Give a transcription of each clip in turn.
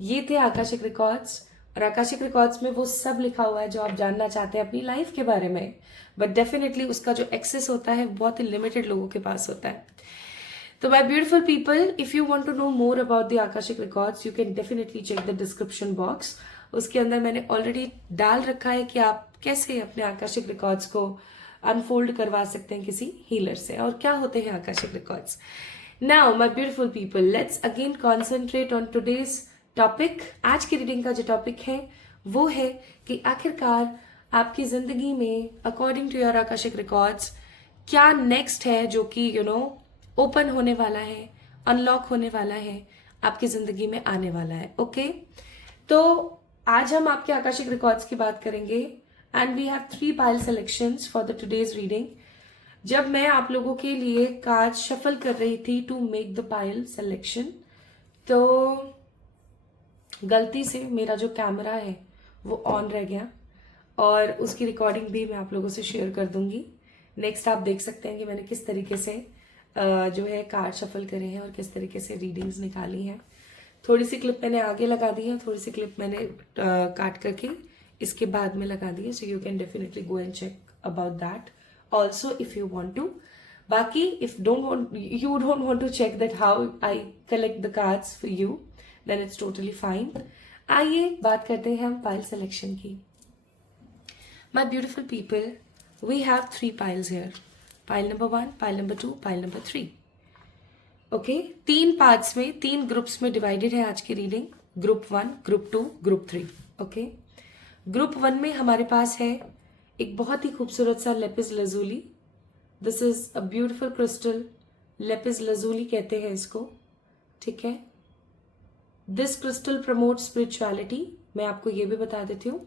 ये थे Akashic records, और आकाशिक रिकॉर्ड्स में वो सब लिखा हुआ है जो आप जानना चाहते हैं अपनी लाइफ के बारे में, बट डेफिनेटली उसका जो एक्सेस होता है बहुत ही लिमिटेड लोगों के पास होता है. तो my beautiful people, if you want to know more about the Akashic records, you can definitely check the description box. उसके अंदर मैंने ऑलरेडी डाल रखा है कि आप कैसे अपने आकाशिक रिकॉर्ड्स को अनफोल्ड करवा सकते हैं किसी हीलर से, और क्या होते हैं Akashic records. Now my beautiful people, let's again concentrate on today's topic. आज की रीडिंग का जो टॉपिक है वो है कि आखिरकार आपकी जिंदगी में according to your Akashic records क्या नेक्स्ट है जो कि ओपन होने वाला है, अनलॉक होने वाला है, आपकी जिंदगी में आने वाला है. ओके, तो आज हम आपके आकाशिक रिकॉर्ड्स की बात करेंगे, and we have 3 pile selections for the today's reading. जब मैं आप लोगों के लिए कार्ड शफल कर रही थी to make the pile selection, तो गलती से मेरा जो कैमरा है वो ऑन रह गया, और उसकी रिकॉर्डिंग भी मैं आप लोगों से शेयर कर दूंगी. नेक्स्ट आप देख सकते हैं कि मैंने किस तरीके से जो है कार्ड शफल करे हैं और किस तरीके से रीडिंग्स निकाली हैं. थोड़ी सी क्लिप मैंने आगे लगा दी है, थोड़ी सी क्लिप मैंने काट करके इसके बाद में लगा दी है. So you can definitely go and check about that also if you want to. बाकी if you don't want to check that how I collect the cards for you, then it's totally fine. आइए बात करते हैं हम pile selection की. My beautiful people, we have 3 piles here. Pile number 1, pile number 2, pile number 3. Okay, 3 parts में, 3 groups में divided है आज की reading. Group 1, group 2, group 3. Okay, group 1 में हमारे पास है एक बहुत ही खूबसूरत सा lapis lazuli. This is a beautiful crystal. Lapis lazuli कहते हैं इसको, ठीक है. This crystal promote spirituality. मैं आपको ये भी बता देती हूँ,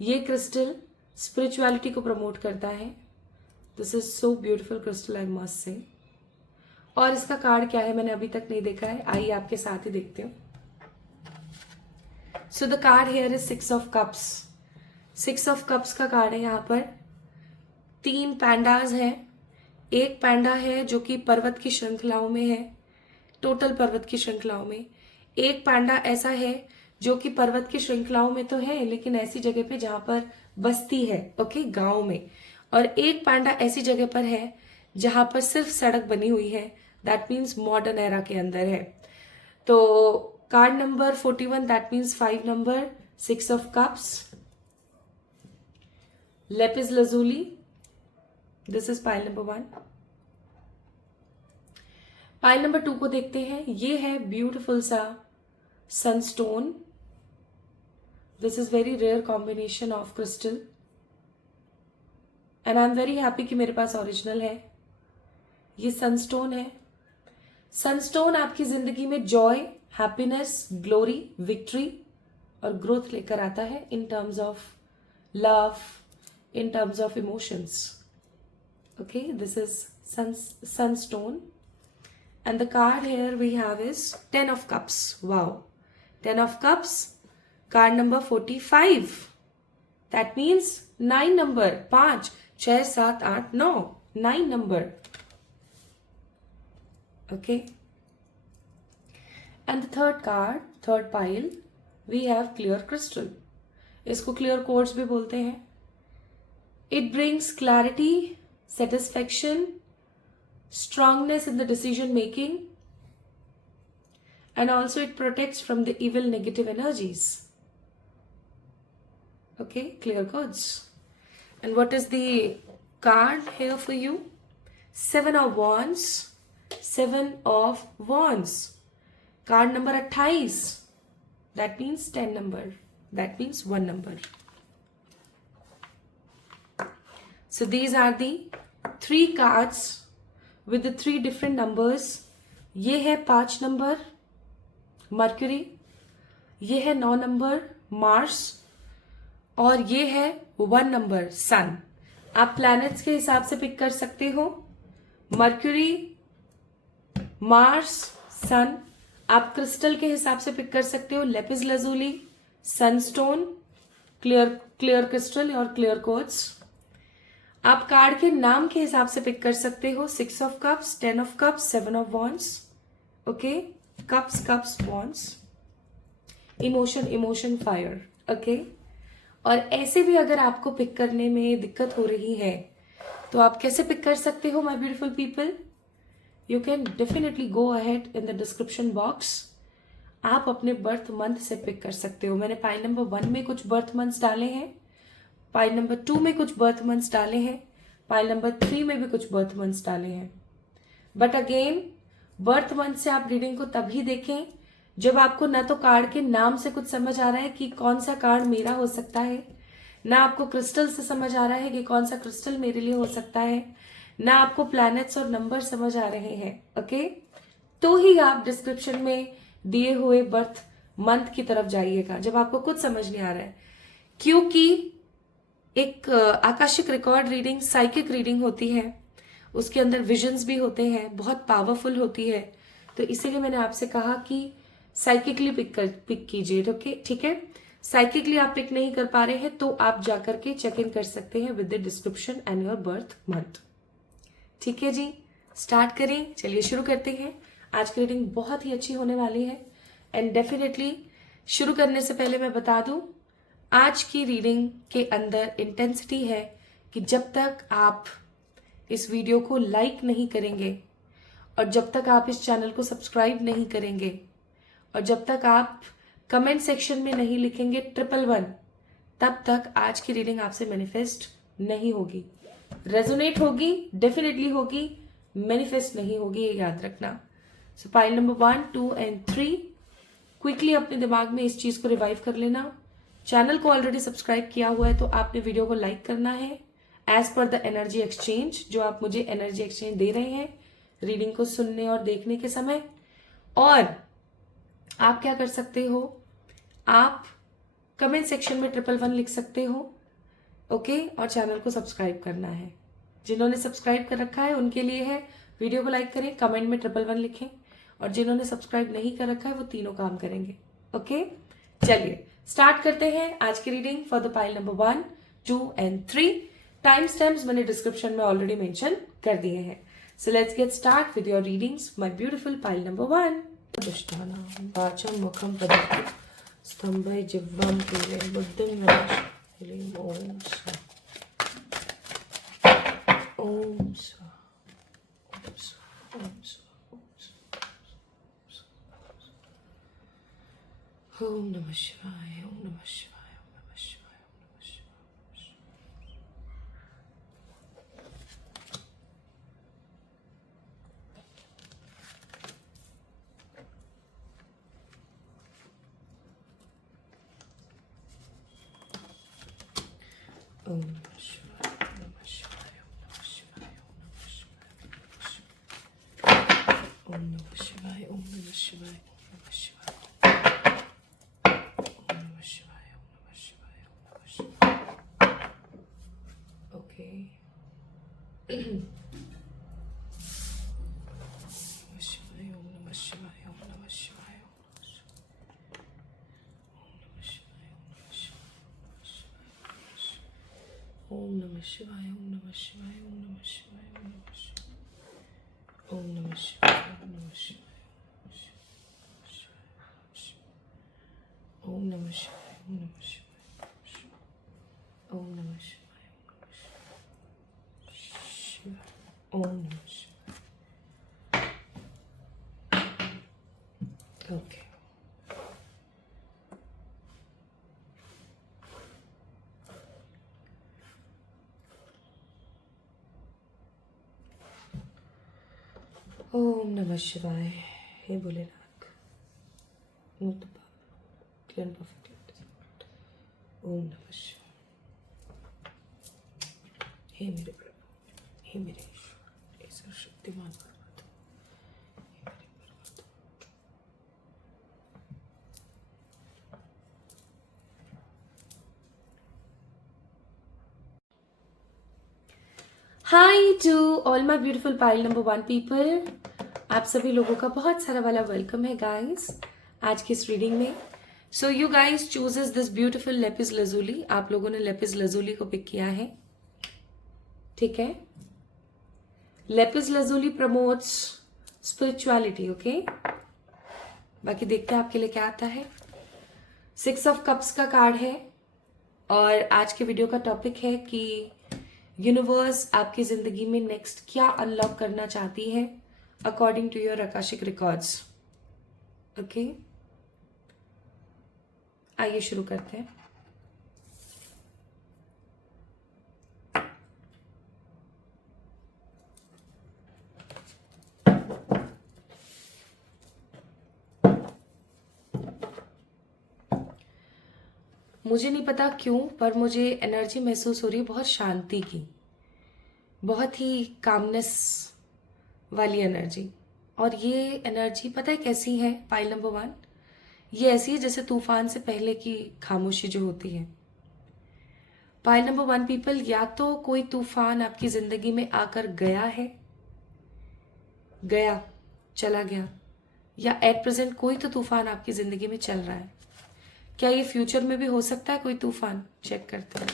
ये क्रिस्टल स्पिरिचुअलिटी को प्रमोट करता है. This is so beautiful crystal, I must say. और इसका कार्ड क्या है मैंने अभी तक नहीं देखा है, आइए आपके साथ ही देखते हो. So the card here is 6 of cups. 6 of cups का कार्ड है. यहाँ पर 3 पैंडाज हैं. एक पैंडा है जो कि पर्वत की श्रृंखलाओं में है, टोटल पर्वत की श्रृंखलाओं में. एक पैंडा ऐसा है जो कि पर्वत की श्रृंखलाओं में तो है लेकिन ऐसी जगह पे जहां पर बस्ती है, ओके, गांव में. और एक पैंडा ऐसी जगह पर है जहां पर सिर्फ सड़क बनी हुई है, दैट मीन्स मॉडर्न एरा के अंदर है. तो card number 41, that means 5 number, 6 of cups, lapis lazuli. This is pile number 1. Pile number 2 को देखते हैं. ये है ब्यूटिफुल सा sunstone. This is very rare combination of crystal, and I am very happy कि मेरे पास ओरिजिनल है. ये सनस्टोन है. सनस्टोन आपकी जिंदगी में जॉय, हैप्पीनेस, ग्लोरी, विक्ट्री और ग्रोथ लेकर आता है in terms of love, in terms of emotions. Okay, this is Sunstone. And the card here we have is 10 of cups. Wow. 10 of cups. Card number 45. That means 9 number. 5, 6, 7, 8, 9. 9 number. Okay. And the third card, third pile, we have clear crystal. इसको clear quartz भी बोलते हैं. It brings clarity, satisfaction, strongness in the decision making, and also it protects from the evil negative energies. Okay, clear codes. And what is the card here for you? 7 of wands. 7 of wands. Card number 28. That means 10 number. That means 1 number. So these are the 3 cards with the 3 different numbers. ये है 5 number mercury, ये है 9 number Mars, और ये है 1 number सन. आप planets के हिसाब से पिक कर सकते हो. मर्क्यूरी, मार्स, सन. आप क्रिस्टल के हिसाब से पिक कर सकते हो. Lapis lazuli, Sunstone, clear crystal और क्लियर क्वार्ट्ज. आप कार्ड के नाम के हिसाब से पिक कर सकते हो. 6 of cups, 10 of cups, 7 of wands. Okay, cups, cups, wands. Emotion, emotion, fire, okay. और ऐसे भी अगर आपको पिक करने में दिक्कत हो रही है तो आप कैसे पिक कर सकते हो my beautiful people? You can definitely go ahead in the description box. आप अपने बर्थ मंथ से पिक कर सकते हो। मैंने पाइल नंबर 1 में कुछ बर्थ मंथ्स डाले हैं, पाइल नंबर 2 में कुछ बर्थ मंथ्स डाले हैं, पाइल नंबर 3 में भी कुछ बर्थ मंथ्स डाले हैं। बट अगेन, बर्थ मंथ से आप रीडिंग को तभी देखें जब आपको ना तो कार्ड के नाम से कुछ समझ आ रहा है कि कौन सा कार्ड मेरा हो सकता है, ना आपको क्रिस्टल से समझ आ रहा है कि कौन सा क्रिस्टल मेरे लिए हो सकता है, ना आपको प्लैनेट्स और नंबर समझ आ रहे हैं, ओके। तो ही आप डिस्क्रिप्शन में दिए हुए बर्थ मंथ की तरफ जाइएगा जब आपको कुछ समझ नहीं आ रहा है। क्योंकि एक Akashic record reading psychic reading होती है, उसके अंदर विजन्स भी होते हैं, बहुत पावरफुल होती है। तो इसीलिए मैंने आपसे कहा कि साइकिकली पिक कीजिए, ओके, ठीक है। साइकिकली आप पिक नहीं कर पा रहे हैं तो आप जाकर के चेक इन कर सकते हैं with the description and your birth month, ठीक है जी। स्टार्ट करें, चलिए शुरू करते हैं। आज की रीडिंग बहुत ही अच्छी होने वाली है एंड डेफिनेटली शुरू करने से पहले मैं बता दूं, आज की रीडिंग के अंदर इंटेंसिटी है कि जब तक आप इस वीडियो को लाइक नहीं करेंगे और जब तक आप इस चैनल को सब्सक्राइब नहीं करेंगे और जब तक आप कमेंट सेक्शन में नहीं लिखेंगे 111, तब तक आज की रीडिंग आपसे मैनिफेस्ट नहीं होगी। रेजोनेट होगी, डेफिनेटली होगी, मैनिफेस्ट नहीं होगी, ये याद रखना। सो पाइल नंबर 1, 2 एंड 3 क्विकली अपने दिमाग में इस चीज को रिवाइव कर लेना। चैनल को ऑलरेडी सब्सक्राइब किया हुआ है तो आपने वीडियो को लाइक करना है as per the energy exchange, जो आप मुझे एनर्जी एक्सचेंज दे रहे हैं रीडिंग को सुनने और देखने के समय। और आप क्या कर सकते हो, आप कमेंट सेक्शन में 111 लिख सकते हो, ओके। और चैनल को सब्सक्राइब करना है। जिन्होंने सब्सक्राइब कर रखा है उनके लिए है, वीडियो को लाइक करें, कमेंट में 111 लिखें, और जिन्होंने सब्सक्राइब नहीं कर रखा है वो तीनों काम करेंगे, ओके। चलिए स्टार्ट करते हैं आज की reading for the pile number 1, 2 and 3। Time stamps मैंने डिस्क्रिप्शन में ऑलरेडी मेंशन कर दिए हैं। So let's get start with your readings my beautiful pile number 1। दुष्टानां वाचं मुखं पदं स्तंभे जिह्वां पीले बुद्धिं विनाशं ओम स्वाहा ओम स्वाहा ओम स्वाहा ओम स्वाहा ओम नमः शिवाय ओम नमः शिवाय ओम नमः शिवाय ओम नमः शिवाय। ओम नमः शिवाय ओम नमः शिवाय ओम नमः शिवाय ओम नमः शिवाय ओम नमः शिवाय ओम नमः शिवाय ओम नमः शिवाय ओम नमः शिवाय ओम नमः शिवाय। ओके, शिवाय ओम नमः शिवाय ओम नमः शिवाय ओम नमः शिवाय ओम नमः शिवाय ओम नमः शिवाय ओम नमः शिवाय ओम नमः शिवाय ओम नमः शिवाय ओम नमः शिवाय ओम नमः शिवाय ओम नमः शिवाय ओम नमः शिवाय। ओके, ओम नमः शिवाय। हे भोलेनाथ, मुक्त पाप क्लियर परफेक्ट। ओम नमः शिवाय। हे मेरे प्रभु, हे मेरे ईश्वर, हे सर्वशक्तिमान परमात्मा, हे मेरे परमात्मा। Hi to all my beautiful pile number 1 people. आप सभी लोगों का बहुत सारा वाला वेलकम है गाइस आज की इस रीडिंग में। So you guys chooses this beautiful lapis lazuli. आप लोगों ने लेपिस लजुली को पिक किया है, ठीक है। Lapis lazuli promotes spirituality, okay. बाकी देखते हैं आपके लिए क्या आता है। 6 ऑफ कप्स का कार्ड है और आज के वीडियो का टॉपिक है कि यूनिवर्स आपकी जिंदगी में नेक्स्ट क्या अनलॉक करना चाहती है according to your Akashic records. Okay, आइए शुरू करते हैं। मुझे नहीं पता क्यों, पर मुझे एनर्जी महसूस हो रही है बहुत शांति की, बहुत ही कामनेस वाली एनर्जी। और ये एनर्जी पता है कैसी है? पाइल नंबर 1, ये ऐसी है जैसे तूफान से पहले की खामोशी जो होती है। पाइल नंबर 1 पीपल, या तो कोई तूफान आपकी जिंदगी में आकर गया है, गया, चला गया, या एट प्रेजेंट कोई तो तूफान आपकी जिंदगी में चल रहा है। क्या ये फ्यूचर में भी हो सकता है कोई तूफान? चेक करते हैं।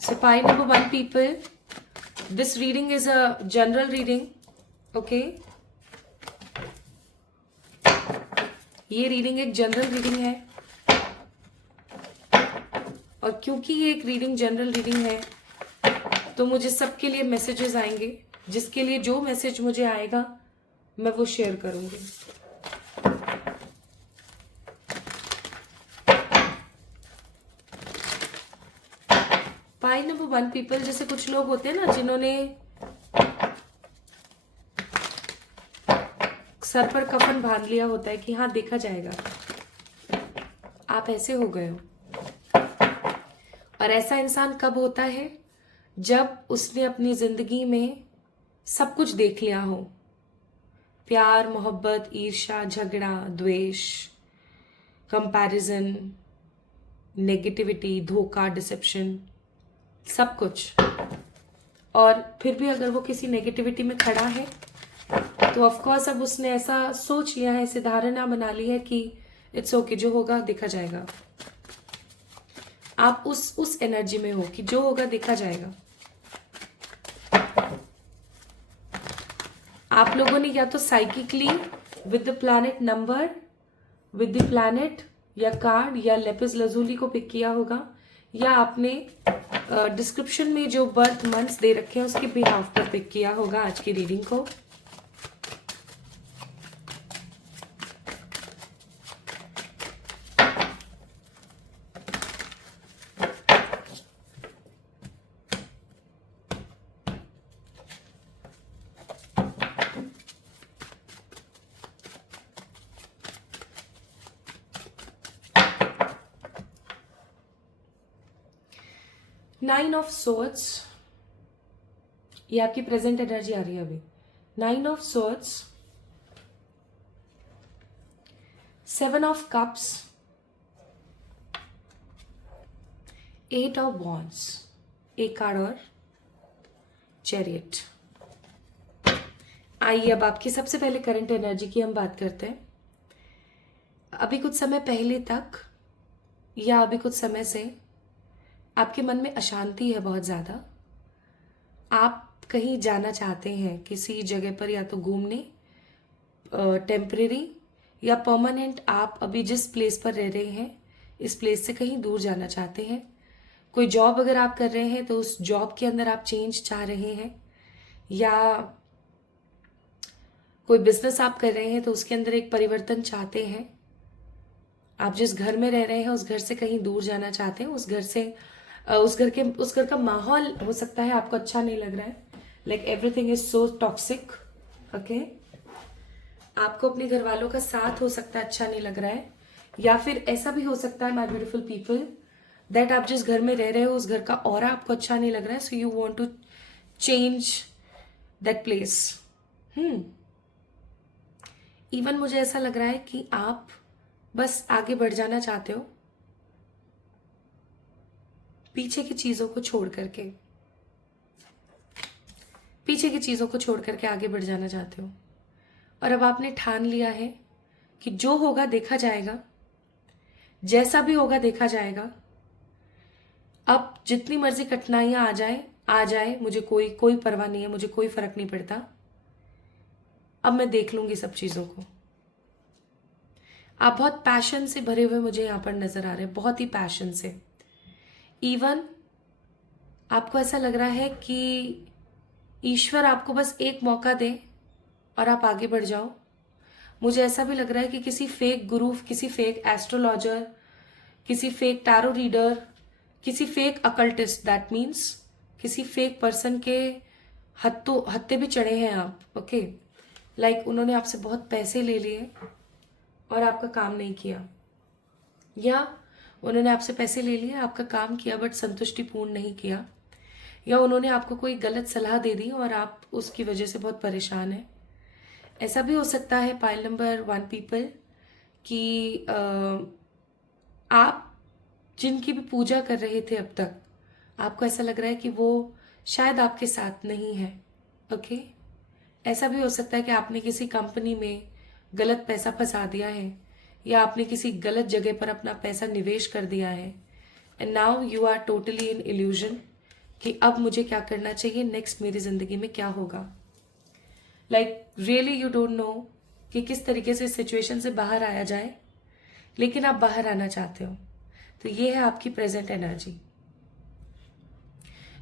So pile number 1 people, this reading is a general reading, okay? ये रीडिंग एक जनरल रीडिंग है और क्योंकि ये एक रीडिंग जनरल रीडिंग है तो मुझे सबके लिए मैसेजेस आएंगे, जिसके लिए जो मैसेज मुझे आएगा मैं वो शेयर करूंगी। पाइल नंबर 1 पीपल, जैसे कुछ लोग होते हैं ना जिन्होंने सर पर कफन बांध लिया होता है कि हाँ देखा जाएगा, आप ऐसे हो गए हो। और ऐसा इंसान कब होता है? जब उसने अपनी जिंदगी में सब कुछ देख लिया हो, प्यार, मोहब्बत, ईर्ष्या, झगड़ा, द्वेष, कंपैरिजन, नेगेटिविटी, धोखा, डिसेप्शन, सब कुछ। और फिर भी अगर वो किसी नेगेटिविटी में खड़ा है तो ऑफ कोर्स अब उसने ऐसा सोच लिया है, ऐसे धारणा बना ली है कि इट्स ओके, जो होगा देखा जाएगा। आप उस एनर्जी में हो कि जो होगा देखा जाएगा। आप लोगों ने या तो psychically with the planet number, with the planet या कार्ड या लेपिस लजूली को पिक किया होगा, या आपने डिस्क्रिप्शन में जो बर्थ मंथ्स दे रखे हैं उसके बिहाफ पर पिक किया होगा आज की रीडिंग को। नाइन ऑफ सोर्ड्स, ये आपकी प्रेजेंट एनर्जी आ रही है अभी। 9 of swords, 7 of cups, 8 of wands, एक कार्ड और चैरियट। आइए अब आपकी सबसे पहले करंट एनर्जी की हम बात करते हैं। अभी कुछ समय पहले तक या अभी कुछ समय से आपके मन में अशांति है बहुत ज़्यादा। आप कहीं जाना चाहते हैं किसी जगह पर, या तो घूमने, टेम्परेरी या परमानेंट। आप अभी जिस प्लेस पर रह रहे हैं इस प्लेस से कहीं दूर जाना चाहते हैं। कोई जॉब अगर आप कर रहे हैं तो उस जॉब के अंदर आप चेंज चाह रहे हैं, या कोई बिजनेस आप कर रहे हैं तो उसके अंदर एक परिवर्तन चाहते हैं। आप जिस घर में रह रहे हैं उस घर से कहीं दूर जाना चाहते हैं। उस घर का माहौल हो सकता है आपको अच्छा नहीं लग रहा है, like everything is so toxic. Okay, आपको अपने घर वालों का साथ हो सकता है अच्छा नहीं लग रहा है, या फिर ऐसा भी हो सकता है माय ब्यूटीफुल पीपल दैट आप जिस घर में रह रहे हो उस घर का ऑरा आपको अच्छा नहीं लग रहा है, so you want to change that place. Even मुझे ऐसा लग रहा है कि आप बस आगे बढ़ जाना चाहते हो, पीछे की चीजों को छोड़ करके, पीछे की चीजों को छोड़ करके आगे बढ़ जाना चाहते हो। और अब आपने ठान लिया है कि जो होगा देखा जाएगा, जैसा भी होगा देखा जाएगा। अब जितनी मर्जी कठिनाइयां आ जाए, मुझे कोई परवाह नहीं है, मुझे कोई फर्क नहीं पड़ता। अब मैं देख लूंगी सब चीज़ों को। आप बहुत पैशन से भरे हुए मुझे यहाँ पर नजर आ रहे हैं, बहुत ही पैशन से। इवन आपको ऐसा लग रहा है कि ईश्वर आपको बस एक मौका दे और आप आगे बढ़ जाओ। मुझे ऐसा भी लग रहा है कि किसी फेक गुरु, किसी फेक एस्ट्रोलॉजर, किसी फेक टैरो रीडर, किसी फेक अकल्टिस्ट, दैट मीन्स किसी फेक पर्सन के हत्थे भी चढ़े हैं आप। ओके, लाइक उन्होंने आपसे बहुत पैसे ले लिए और आपका काम नहीं किया, या उन्होंने आपसे पैसे ले लिए, आपका काम किया बट संतुष्टिपूर्ण नहीं किया, या उन्होंने आपको कोई गलत सलाह दे दी और आप उसकी वजह से बहुत परेशान हैं। ऐसा भी हो सकता है पाइल नंबर 1 पीपल कि आप जिनकी भी पूजा कर रहे थे अब तक, आपको ऐसा लग रहा है कि वो शायद आपके साथ नहीं है। ओके, ऐसा भी हो सकता है कि आपने किसी कंपनी में गलत पैसा फंसा दिया है, या आपने किसी गलत जगह पर अपना पैसा निवेश कर दिया है, and now you are totally in illusion कि अब मुझे क्या करना चाहिए, नेक्स्ट मेरी जिंदगी में क्या होगा। Like really you don't know कि किस तरीके से सिचुएशन से बाहर आया जाए, लेकिन आप बाहर आना चाहते हो। तो ये है आपकी प्रेजेंट एनर्जी।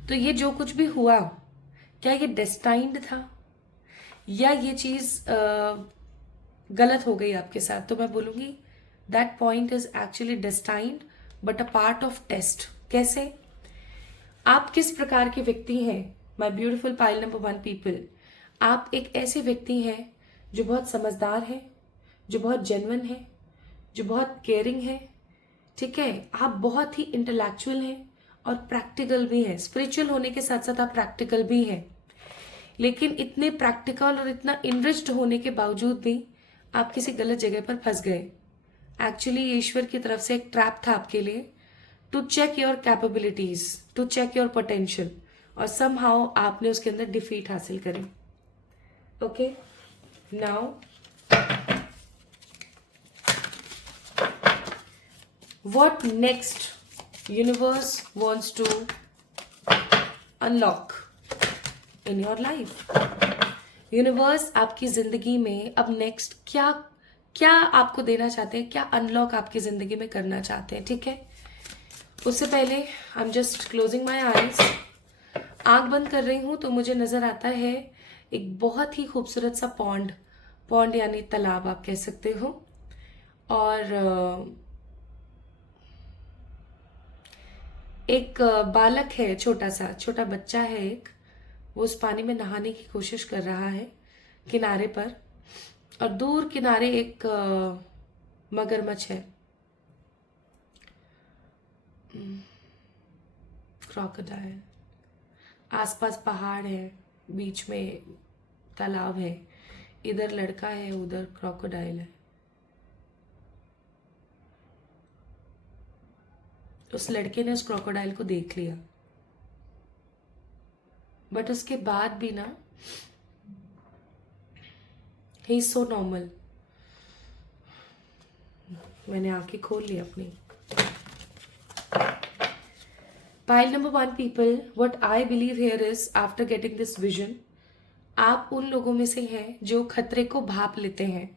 तो ये जो कुछ भी हुआ, क्या ये डेस्टाइन्ड था या ये चीज गलत हो गई आपके साथ? तो मैं बोलूंगी that point is actually destined but a part of test. कैसे? आप किस प्रकार के व्यक्ति हैं my beautiful pile number 1 people? आप एक ऐसे व्यक्ति हैं जो बहुत समझदार है, जो बहुत जेन्युइन है, जो बहुत केयरिंग है। ठीक है, आप बहुत ही इंटेलेक्चुअल हैं और प्रैक्टिकल भी हैं। स्पिरिचुअल होने के साथ साथ आप प्रैक्टिकल भी हैं, लेकिन इतने प्रैक्टिकल और इतना इनरिच्ड होने के बावजूद भी आप किसी गलत जगह पर फंस गए। एक्चुअली ईश्वर की तरफ से एक ट्रैप था आपके लिए, to check your capabilities, to check your potential, और समहाउ आपने उसके अंदर डिफीट हासिल करी। Okay, now what next universe wants to unlock in your life? Universe आपकी जिंदगी में अब नेक्स्ट क्या क्या आपको देना चाहते हैं, क्या अनलॉक आपकी जिंदगी में करना चाहते हैं? ठीक है, उससे पहले I am just closing my eyes. आंख बंद कर रही हूं तो मुझे नजर आता है एक बहुत ही खूबसूरत सा पॉन्ड, पॉन्ड यानी तालाब आप कह सकते हो, और एक बालक है, छोटा सा छोटा बच्चा है एक, वो उस पानी में नहाने की कोशिश कर रहा है किनारे पर, और दूर किनारे एक मगरमच्छ है, क्रोकोडाइल। आसपास पहाड़ है, बीच में तालाब है, इधर लड़का है, उधर क्रोकोडाइल है। उस लड़के ने उस क्रोकोडाइल को देख लिया, बट उसके बाद भी ना, ही इज सो नॉर्मल। मैंने आंखें खोल ली अपनी। Pile number 1 people, what I believe here is, after getting this vision, आप उन लोगों में से हैं जो खतरे को भाप लेते हैं।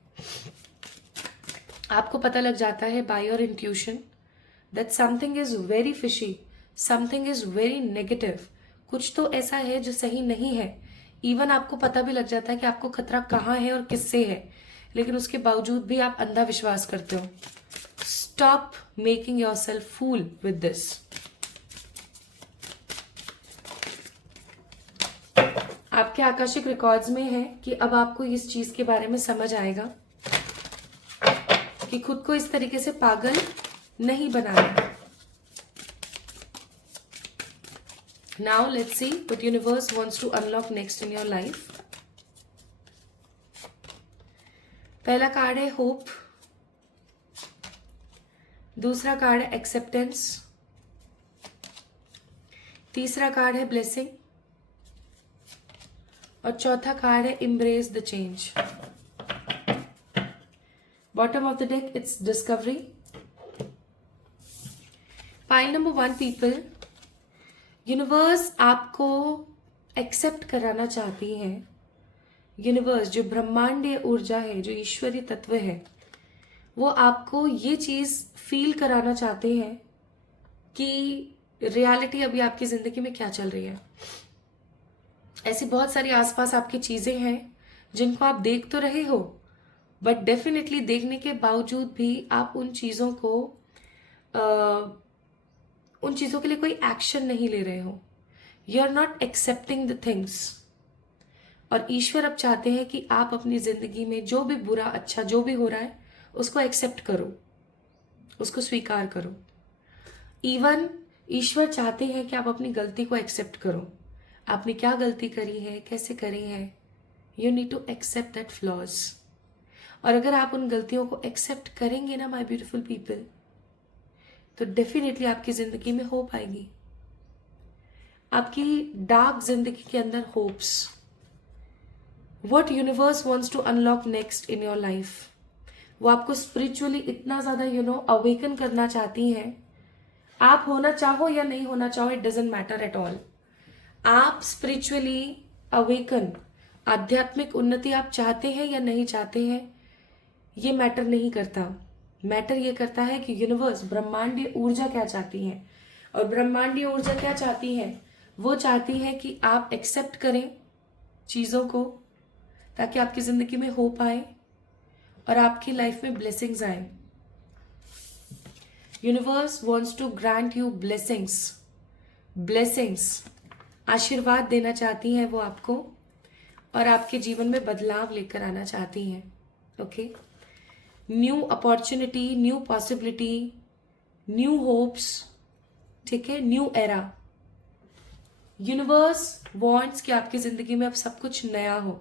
आपको पता लग जाता है by your intuition that something is very fishy, something is very negative, कुछ तो ऐसा है जो सही नहीं है। इवन आपको पता भी लग जाता है कि आपको खतरा कहाँ है और किससे है, लेकिन उसके बावजूद भी आप अंधा विश्वास करते हो। Stop making yourself fool with this. आपके आकाशिक रिकॉर्ड्स में है कि अब आपको इस चीज के बारे में समझ आएगा कि खुद को इस तरीके से पागल नहीं बनाना। Now let's see what universe wants to unlock next in your life. पहला कार्ड है होप, दूसरा कार्ड है एक्सेप्टेंस, तीसरा कार्ड है ब्लेसिंग, और चौथा कार्ड है embrace the change. Bottom of the deck, it's discovery. Pile number 1 people, universe आपको एक्सेप्ट कराना चाहती है यूनिवर्स, जो ब्रह्मांडीय ऊर्जा है, जो ईश्वरीय तत्व है, वो आपको ये चीज फील कराना चाहते हैं कि रियलिटी अभी आपकी जिंदगी में क्या चल रही है। ऐसी बहुत सारी आसपास आपकी चीजें हैं जिनको आप देख तो रहे हो, बट डेफिनेटली देखने के बावजूद भी आप उन चीजों के लिए कोई एक्शन नहीं ले रहे हो। You are not accepting the things. और ईश्वर अब चाहते हैं कि आप अपनी जिंदगी में जो भी बुरा अच्छा जो भी हो रहा है उसको एक्सेप्ट करो, उसको स्वीकार करो। इवन ईश्वर चाहते हैं कि आप अपनी गलती को एक्सेप्ट करो। आपने क्या गलती करी है, कैसे करी है, you need to accept that flaws. और अगर आप उन गलतियों को एक्सेप्ट करेंगे ना माय ब्यूटीफुल पीपल, तो डेफिनेटली आपकी जिंदगी में होप आएगी। आपकी डार्क जिंदगी के अंदर hopes, what universe wants to unlock next in your life, वो आपको स्पिरिचुअली इतना ज्यादा अवेकन करना चाहती हैं। आप होना चाहो या नहीं होना चाहो, it doesn't matter at all. आप स्पिरिचुअली अवेकन, आध्यात्मिक उन्नति आप चाहते हैं या नहीं चाहते हैं, ये मैटर नहीं करता। मैटर ये करता है कि यूनिवर्स, ब्रह्मांडीय ऊर्जा क्या चाहती है। और ब्रह्मांडीय ऊर्जा क्या चाहती है, वो चाहती है कि आप एक्सेप्ट करें चीजों को, ताकि आपकी जिंदगी में होप आए और आपकी लाइफ में ब्लेसिंग्स आए। Universe wants to grant you blessings, आशीर्वाद देना चाहती हैं वो आपको, और आपके जीवन में बदलाव लेकर आना चाहती हैं। Okay, new opportunity, new possibility, new hopes, ठीक है, न्यू एरा। यूनिवर्स वांट्स कि आपकी जिंदगी में अब सब कुछ नया हो,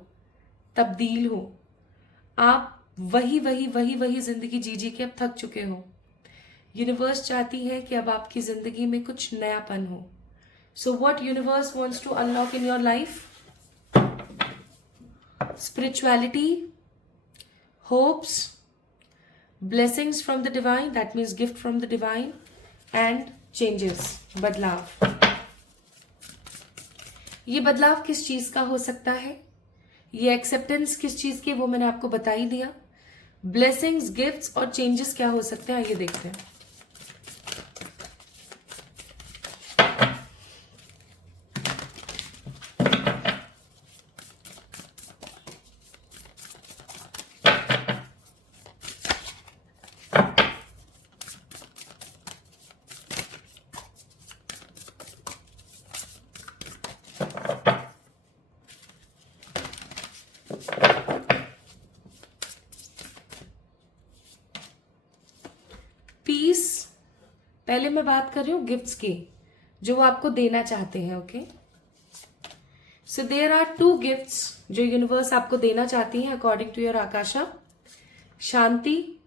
तब्दील हो। आप वही जिंदगी जी के अब थक चुके हो। यूनिवर्स चाहती है कि अब आपकी जिंदगी में कुछ नयापन हो। So what universe wants to unlock in your life? Spirituality, hopes, blessings from the divine, that means gift from the divine, and changes, बदलाव। ये बदलाव किस चीज का हो सकता है, ये एक्सेप्टेंस किस चीज की, वो मैंने आपको बता ही दिया। ब्लेसिंग्स, गिफ्ट्स और चेंजेस क्या हो सकते हैं, आइए देखते हैं। पीस, पहले मैं बात कर रही हूं गिफ्ट्स की, जो वो आपको देना चाहते हैं। Okay, so there are 2 gifts जो यूनिवर्स आपको देना चाहती है अकॉर्डिंग टू योर आकाशा। शांति,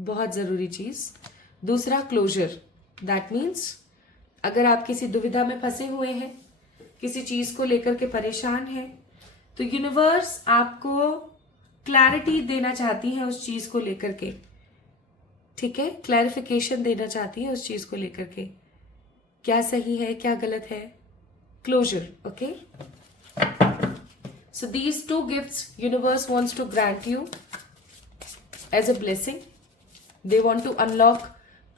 बहुत जरूरी चीज। दूसरा क्लोजर, दैट मीन्स अगर आप किसी दुविधा में फंसे हुए हैं, किसी चीज को लेकर के परेशान हैं, तो यूनिवर्स आपको क्लैरिटी देना चाहती है उस चीज को लेकर के, ठीक है, क्लैरिफिकेशन देना चाहती है उस चीज को लेकर के, क्या सही है क्या गलत है, closure. Okay, so these 2 gifts universe wants to grant you as a blessing. They want to unlock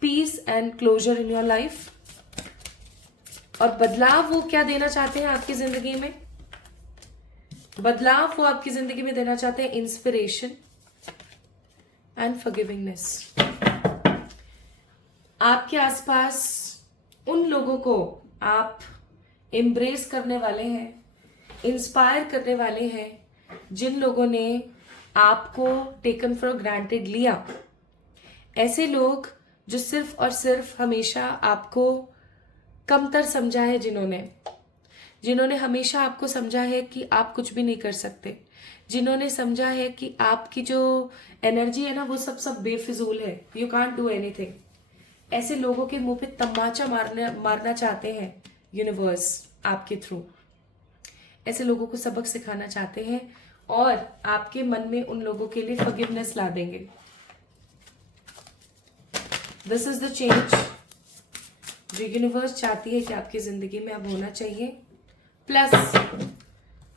peace and closure in your life. और बदलाव वो क्या देना चाहते हैं आपकी जिंदगी में? बदलाव वो आपकी जिंदगी में देना चाहते हैं इंस्पिरेशन एंड फॉरगिविंगनेस। आपके आसपास उन लोगों को आप एम्ब्रेस करने वाले हैं, इंस्पायर करने वाले हैं, जिन लोगों ने आपको टेकन फॉर ग्रांटेड लिया। ऐसे लोग जो सिर्फ और सिर्फ हमेशा आपको कमतर समझा है, जिन्होंने हमेशा आपको समझा है कि आप कुछ भी नहीं कर सकते, जिन्होंने समझा है कि आपकी जो एनर्जी है ना वो सब बेफिजूल है, यू कांट डू एनीथिंग। ऐसे लोगों के मुंह पे तमाचा मारना चाहते हैं यूनिवर्स आपके थ्रू। ऐसे लोगों को सबक सिखाना चाहते हैं और आपके मन में उन लोगों के लिए फॉरगिवनेस ला देंगे। दिस इज द चेंज जो यूनिवर्स चाहती है कि आपकी जिंदगी में अब होना चाहिए। Plus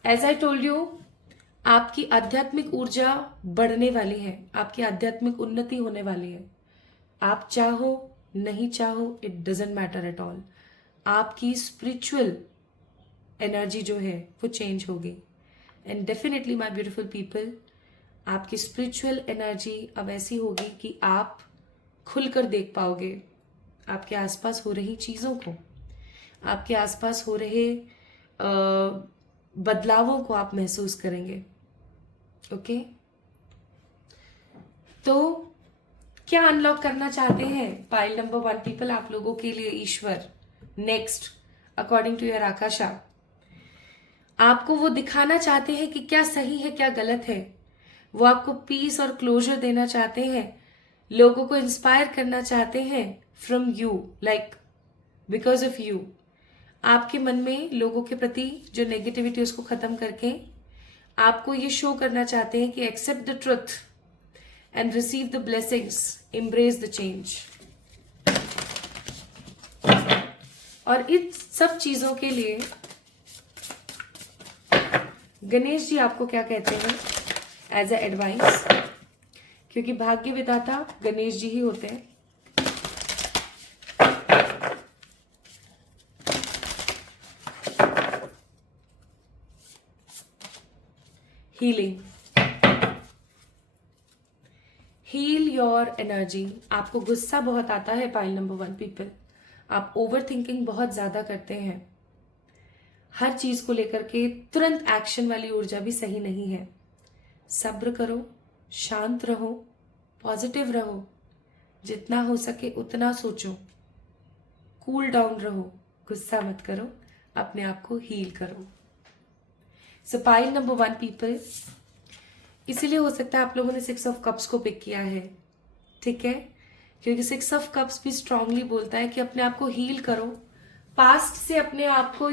as I told you, आपकी आध्यात्मिक ऊर्जा बढ़ने वाली है, आपकी आध्यात्मिक उन्नति होने वाली है। आप चाहो नहीं चाहो, it doesn't matter at all, आपकी स्पिरिचुअल एनर्जी जो है वो चेंज होगी। And definitely my beautiful people, आपकी स्पिरिचुअल एनर्जी अब ऐसी होगी कि आप खुलकर देख पाओगे आपके आसपास हो रही चीज़ों को, आपके आसपास हो रहे बदलावों को आप महसूस करेंगे। ओके, तो क्या अनलॉक करना चाहते हैं पाइल नंबर 1 पीपल आप लोगों के लिए ईश्वर नेक्स्ट अकॉर्डिंग टू योर आकाशा? आपको वो दिखाना चाहते हैं कि क्या सही है क्या गलत है। वो आपको पीस और क्लोजर देना चाहते हैं, लोगों को इंस्पायर करना चाहते हैं from you, like because of you. आपके मन में लोगों के प्रति जो नेगेटिविटी उसको खत्म करके आपको ये शो करना चाहते हैं कि accept the truth and receive the blessings, embrace the change. और इन सब चीजों के लिए गणेश जी आपको क्या कहते हैं एज ए एडवाइस, क्योंकि भाग्य विधाता गणेश जी ही होते हैं। Healing, heal your energy. आपको गुस्सा बहुत आता है पाइल नंबर 1 पीपल, आप ओवर थिंकिंग बहुत ज्यादा करते हैं, हर चीज को लेकर के तुरंत एक्शन वाली ऊर्जा भी सही नहीं है। सब्र करो, शांत रहो, पॉजिटिव रहो, जितना हो सके उतना सोचो, कूल डाउन रहो, गुस्सा मत करो, अपने आप को हील करो। सो पाइल नंबर 1 पीपल, इसीलिए हो सकता है आप लोगों ने 6 ऑफ कप्स को पिक किया है, ठीक है, क्योंकि 6 ऑफ कप्स भी स्ट्रांगली बोलता है कि अपने आप को हील करो, पास्ट से अपने आप को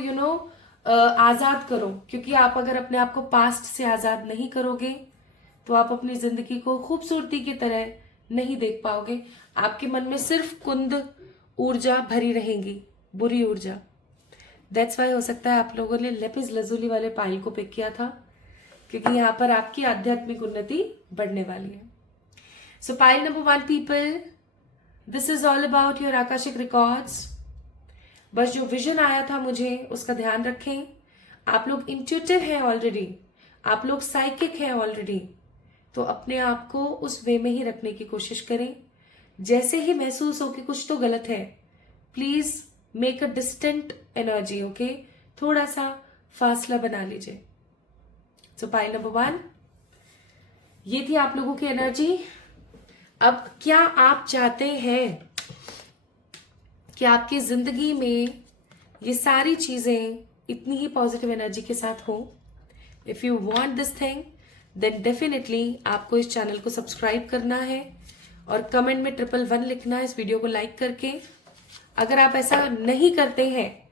आजाद करो। क्योंकि आप अगर अपने आप को पास्ट से आजाद नहीं करोगे तो आप अपनी जिंदगी को खूबसूरती की तरह नहीं देख पाओगे। आपके मन में सिर्फ कुंद ऊर्जा भरी रहेगी, बुरी ऊर्जा। दैट्स वाई हो सकता है आप लोगों ने लेपिस लजुली वाले पाइल को पिक किया था, क्योंकि यहाँ पर आपकी आध्यात्मिक उन्नति बढ़ने वाली है। सो pile number 1 people, this is all about your Akashic records. बस जो विजन आया था मुझे उसका ध्यान रखें। आप लोग इंट्यूटिव हैं ऑलरेडी, आप लोग साइकिक हैं ऑलरेडी, तो अपने आप को उस वे में ही रखने की कोशिश करें। जैसे ही महसूस हो कि कुछ तो गलत है, please make a distant energy, okay, थोड़ा सा फासला बना लीजिए। सो पाइल नंबर 1, ये थी आप लोगों की एनर्जी। अब क्या आप चाहते हैं कि आपकी जिंदगी में ये सारी चीजें इतनी ही पॉजिटिव एनर्जी के साथ हो? If you want this thing then definitely आपको इस चैनल को सब्सक्राइब करना है और कमेंट में 111 लिखना है इस वीडियो को लाइक करके। अगर आप ऐसा नहीं करते हैं,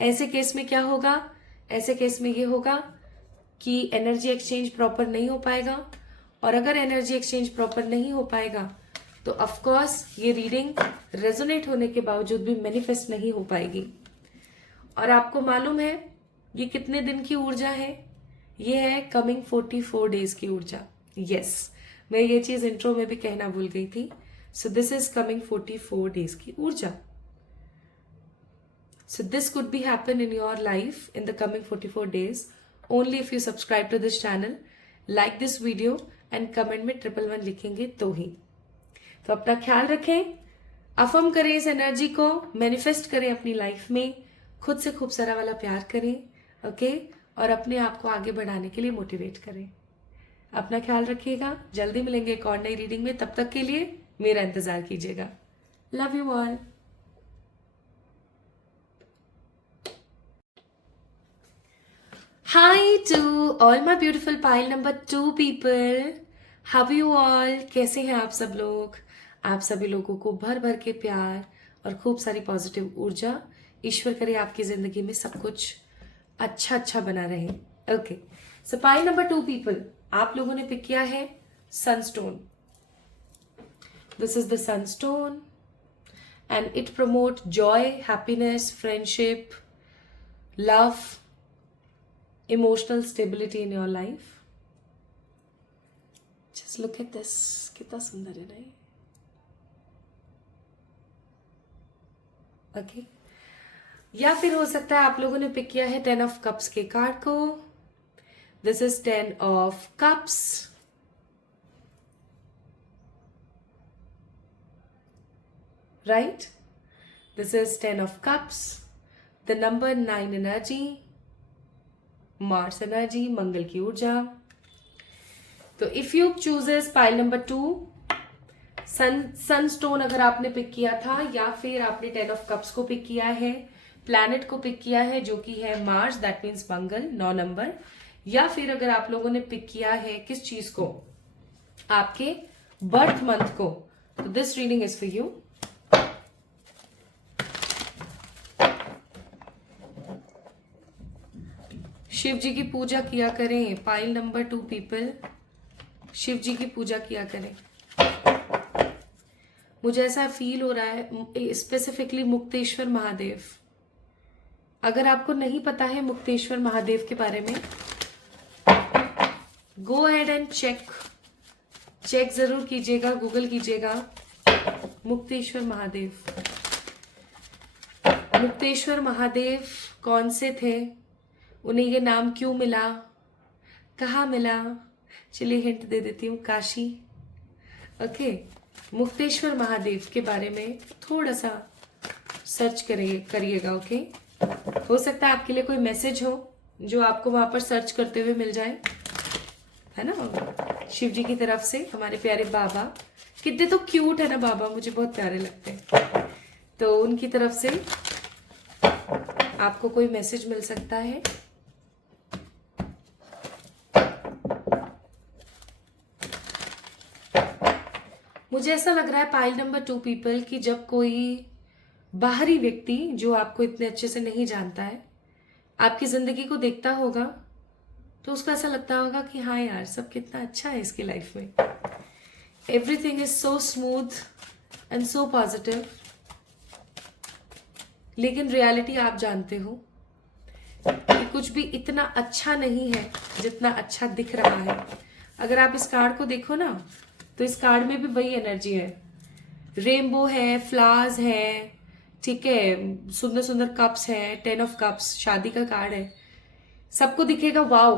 ऐसे केस में क्या होगा? ऐसे केस में ये होगा कि एनर्जी एक्सचेंज प्रॉपर नहीं हो पाएगा, और अगर एनर्जी एक्सचेंज प्रॉपर नहीं हो पाएगा तो ऑफ कोर्स ये रीडिंग रेजोनेट होने के बावजूद भी मैनिफेस्ट नहीं हो पाएगी। और आपको मालूम है ये कितने दिन की ऊर्जा है? ये है कमिंग 44 डेज की ऊर्जा। यस, मैं ये चीज इंट्रो में भी कहना भूल गई थी। So this is coming 44 days की ऊर्जा। So this could be happen in your life in the coming 44 days only if you subscribe to this channel, like this video and comment में 111 लिखेंगे तो ही। तो अपना ख्याल रखें, अफर्म करें इस एनर्जी को, मैनिफेस्ट करें अपनी लाइफ में, खुद से खूब सारा वाला प्यार करें, ओके, और अपने आप को आगे बढ़ाने के लिए मोटिवेट करें। अपना ख्याल रखिएगा, जल्दी मिलेंगे एक और नई रीडिंग में। तब तक के लिए मेरा इंतजार कीजिएगा। Love you all. Hi to all my beautiful pile number 2 people. How are you all? कैसे हैं आप सब लोग? आप सभी लोगों को भर भर के प्यार और खूब सारी पॉजिटिव ऊर्जा। ईश्वर करे आपकी जिंदगी में सब कुछ अच्छा अच्छा बना रहे। ओके, सो पाइल नंबर 2 पीपल, आप लोगों ने पिक किया है Sunstone. This is the Sunstone and it promote Joy, happiness, friendship, love, emotional stability in your life. Just look at this, कितना सुंदर है ना ये। ओके, या फिर हो सकता है आप लोगों ने पिक किया है 10 ऑफ कप्स के कार्ड को। This is 10 of cups, right? This is 10 of cups, the number 9 energy, Mars energy, Mangal की ऊर्जा। तो if you chooses pile number 2, sunstone अगर आपने पिक किया था, या फिर आपने 10 ऑफ कप्स को पिक किया है, प्लैनेट को पिक किया है जो कि है Mars, that means Mangal 9 number, या फिर अगर आप लोगों ने पिक किया है किस चीज को, आपके बर्थ मंथ को, तो this reading is for you. Shiv ji की पूजा किया करें, pile number 2 people, Shiv ji की पूजा किया करें। मुझे ऐसा फील हो रहा है स्पेसिफिकली मुक्तेश्वर महादेव। अगर आपको नहीं पता है मुक्तेश्वर महादेव के बारे में, गो अहेड एंड चेक जरूर कीजिएगा, गूगल कीजिएगा मुक्तेश्वर महादेव। मुक्तेश्वर महादेव कौन से थे, उन्हें ये नाम क्यों मिला, कहाँ मिला? चलिए हिंट दे देती हूँ, काशी। ओके, मुक्तेश्वर महादेव के बारे में थोड़ा सा सर्च करिएगा। ओके, हो सकता है आपके लिए कोई मैसेज हो जो आपको वहां पर सर्च करते हुए मिल जाए, है ना? शिव जी की तरफ से हमारे प्यारे बाबा, कितने तो क्यूट है ना बाबा, मुझे बहुत प्यारे लगते हैं। तो उनकी तरफ से आपको कोई मैसेज मिल सकता है। मुझे ऐसा लग रहा है पाइल नंबर 2 पीपल कि जब कोई बाहरी व्यक्ति जो आपको इतने अच्छे से नहीं जानता है आपकी जिंदगी को देखता होगा, तो उसको ऐसा लगता होगा कि हाँ यार, सब कितना अच्छा है इसकी लाइफ में, everything is so smooth and so positive. लेकिन रियलिटी आप जानते हो कि कुछ भी इतना अच्छा नहीं है जितना अच्छा दिख रहा है। अगर आप इस कार्ड को देखो ना, तो इस कार्ड में भी वही एनर्जी है, रेनबो है, फ्लावर्स है, ठीक है, सुंदर सुंदर कप्स है, 10 ऑफ कप्स, शादी का कार्ड है। सबको दिखेगा वाओ,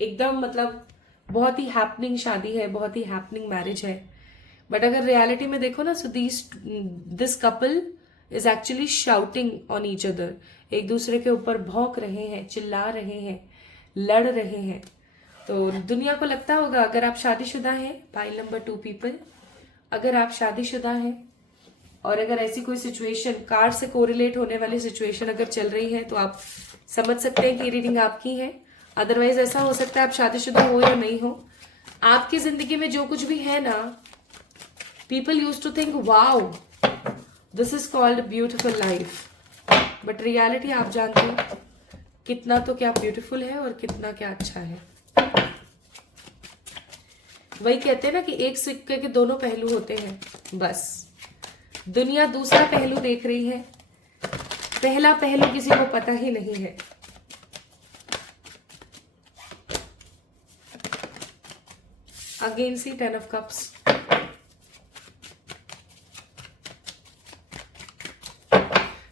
एकदम मतलब बहुत ही हैपनिंग शादी है, बहुत ही हैपनिंग मैरिज है। बट अगर रियलिटी में देखो ना, so this couple is actually shouting on each other, एक दूसरे के ऊपर भौंक रहे हैं, चिल्ला रहे हैं, लड़ रहे हैं। तो दुनिया को लगता होगा, अगर आप शादीशुदा हैं, पाइल नंबर 2 पीपल, अगर आप शादीशुदा हैं और अगर ऐसी कोई सिचुएशन, कार्ड से कोरिलेट होने वाली सिचुएशन अगर चल रही है, तो आप समझ सकते हैं कि रीडिंग आपकी है। अदरवाइज ऐसा हो सकता है आप शादीशुदा हो या नहीं हो, आपकी जिंदगी में जो कुछ भी है ना, people use to think wow this is called beautiful life, but reality आप जानते हो कितना तो क्या ब्यूटीफुल है और कितना क्या अच्छा है। वही कहते हैं ना कि एक सिक्के के दोनों पहलू होते हैं, बस दुनिया दूसरा पहलू देख रही है, पहला पहलू किसी को पता ही नहीं है। Again see 10 of cups,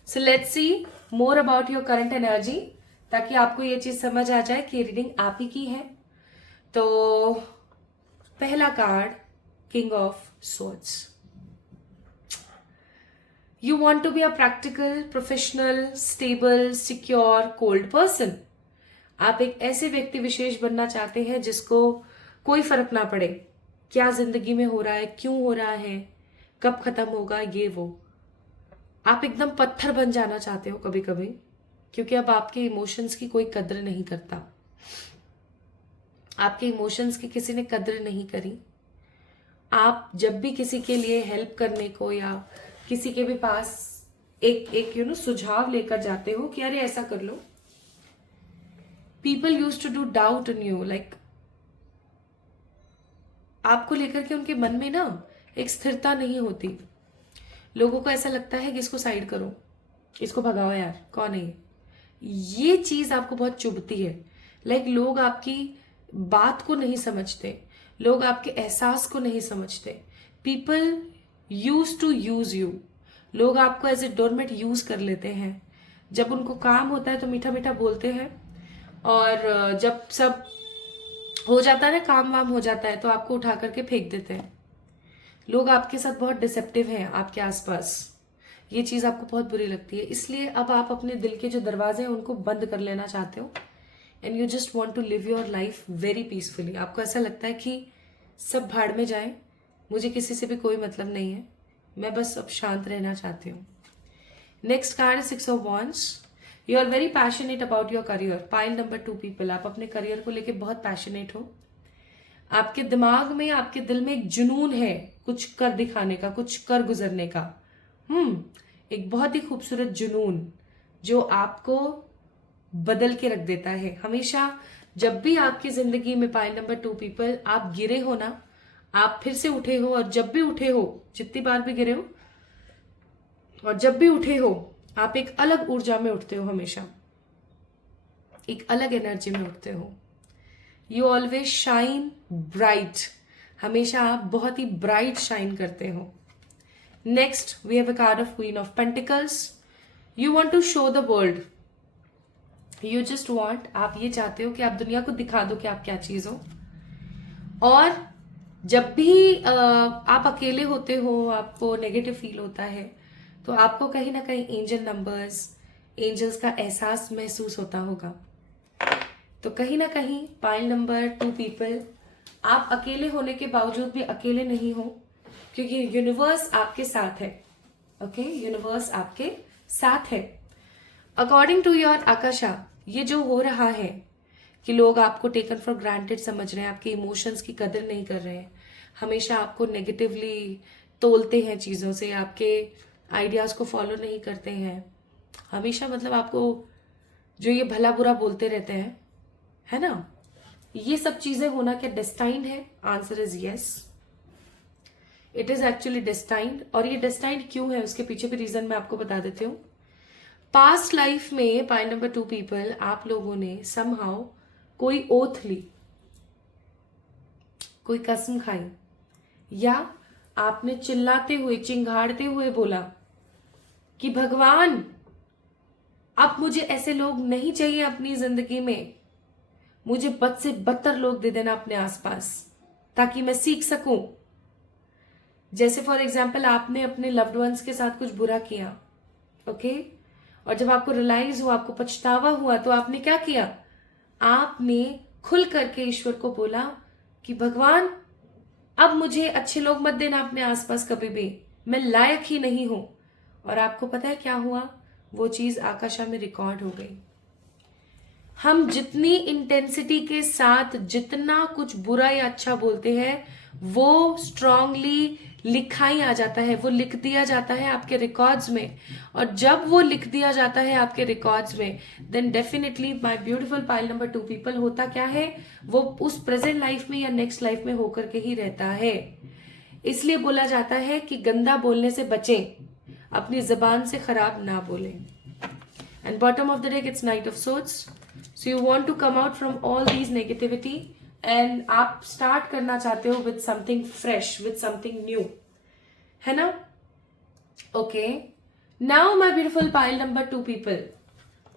so let's see more about your current energy, ताकि आपको ये चीज समझ आ जाए कि रीडिंग आप ही की है। तो पहला card, king of swords. You want to be a practical, professional, stable, secure, cold person. आप एक ऐसे व्यक्ति विशेष बनना चाहते हैं जिसको कोई फर्क ना पड़े क्या जिंदगी में हो रहा है, क्यों हो रहा है, कब खत्म होगा, ये वो। आप एकदम पत्थर बन जाना चाहते हो कभी कभी, क्योंकि अब आपके इमोशंस की कोई कद्र नहीं करता, आपके इमोशंस की किसी ने कद्र नहीं करी। आप जब भी किसी के लिए हेल्प करने को या किसी के भी पास एक सुझाव लेकर जाते हो कि अरे ऐसा कर लो, people use to do doubt in you, like आपको लेकर के उनके मन में ना एक स्थिरता नहीं होती। लोगों को ऐसा लगता है कि इसको साइड करो, इसको भगाओ यार, कौन है ये चीज आपको बहुत चुभती है। लाइक लोग आपकी बात को नहीं समझते, लोग आपके एहसास को नहीं समझते। People use to use you. लोग आपको एज ए डोरमेट यूज कर लेते हैं। जब उनको काम होता है तो मीठा मीठा बोलते हैं, और जब सब हो जाता है ना, काम वाम हो जाता है, तो आपको उठा करके फेंक देते हैं। लोग आपके साथ बहुत डिसेप्टिव हैं आपके आसपास। ये चीज आपको बहुत बुरी लगती है, इसलिए अब आप अपने दिल के जो दरवाजे हैं उनको बंद कर लेना चाहते हो, and you just want to live your life very peacefully. आपको ऐसा लगता है कि सब भाड़ में जाए, मुझे किसी से भी कोई मतलब नहीं है, मैं बस अब शांत रहना चाहती हूँ। Next card 6 of wands. You are very passionate about your career. Pile number 2 people, आप अपने करियर को लेके बहुत पैशनेट हो। आपके दिमाग में, आपके दिल में एक जुनून है कुछ कर दिखाने का, कुछ कर गुजरने का। एक बहुत ही खूबसूरत जुनून जो आपको बदल के रख देता है। हमेशा जब भी आपकी जिंदगी में पाइल नंबर 2 पीपल आप गिरे हो ना, आप फिर से उठे हो, और जब भी उठे हो, जितनी बार भी गिरे हो और जब भी उठे हो, आप एक अलग ऊर्जा में उठते हो, हमेशा एक अलग एनर्जी में उठते हो। You always shine bright. हमेशा आप बहुत ही ब्राइट शाइन करते हो। Next we have a card of queen of pentacles. You want to show the world. You just want, आप ये चाहते हो कि आप दुनिया को दिखा दो कि आप क्या चीज हो। और जब भी आप अकेले होते हो, आपको नेगेटिव फील होता है, तो आपको कहीं ना कहीं एंजल नंबर्स, एंजल्स का एहसास महसूस होता होगा। तो कहीं ना कहीं पाइल नंबर 2 पीपल, आप अकेले होने के बावजूद भी अकेले नहीं हो, क्योंकि यूनिवर्स आपके साथ है। ओके, यूनिवर्स आपके साथ है। अकॉर्डिंग टू योर आकाशा, ये जो हो रहा है कि लोग आपको टेकन फॉर ग्रांटेड समझ रहे हैं, आपके इमोशंस की कदर नहीं कर रहे हैं, हमेशा आपको नेगेटिवली तोलते हैं चीज़ों से, आपके आइडियाज़ को फॉलो नहीं करते हैं, हमेशा मतलब आपको जो ये भला बुरा बोलते रहते हैं, है ना, ये सब चीज़ें होना क्या डेस्टाइंड है? Answer is yes, it is actually destined. और ये डेस्टाइंड क्यों है, उसके पीछे भी रीजन मैं आपको बता देती हूँ। पास्ट लाइफ में पाइल नंबर 2 पीपल, आप लोगों ने समहाउ कोई ओथ ली, कोई कसम खाई, या आपने चिल्लाते हुए, चिंगाड़ते हुए बोला कि भगवान अब मुझे ऐसे लोग नहीं चाहिए अपनी जिंदगी में, मुझे बद से बदतर लोग दे देना अपने आसपास ताकि मैं सीख सकूं। जैसे फॉर एग्जाम्पल आपने अपने लव्ड वंस के साथ कुछ बुरा किया, ओके, और जब आपको रियलाइज हुआ, आपको पछतावा हुआ, तो आपने क्या किया? आपने खुल करके ईश्वर को बोला कि भगवान अब मुझे अच्छे लोग मत देना अपने आसपास कभी भी, मैं लायक ही नहीं हूं। और आपको पता है क्या हुआ? वो चीज आकाशा में रिकॉर्ड हो गई। हम जितनी इंटेंसिटी के साथ जितना कुछ बुरा या अच्छा बोलते हैं, वो स्ट्रांगली लिखाई आ जाता है, वो लिख दिया जाता है आपके रिकॉर्ड्स में। और जब वो लिख दिया जाता है आपके रिकॉर्ड्स में, then definitely my beautiful pile number 2 people, होता क्या है, वो उस प्रेजेंट लाइफ में या नेक्स्ट लाइफ में होकर के ही रहता है। इसलिए बोला जाता है कि गंदा बोलने से बचें, अपनी जबान से खराब ना बोलें। And bottom of the deck it's knight of swords. So you want to come out from all these negativity, and आप स्टार्ट करना चाहते हो with something fresh, with something new, है ना? Okay, now my beautiful pile number 2 people,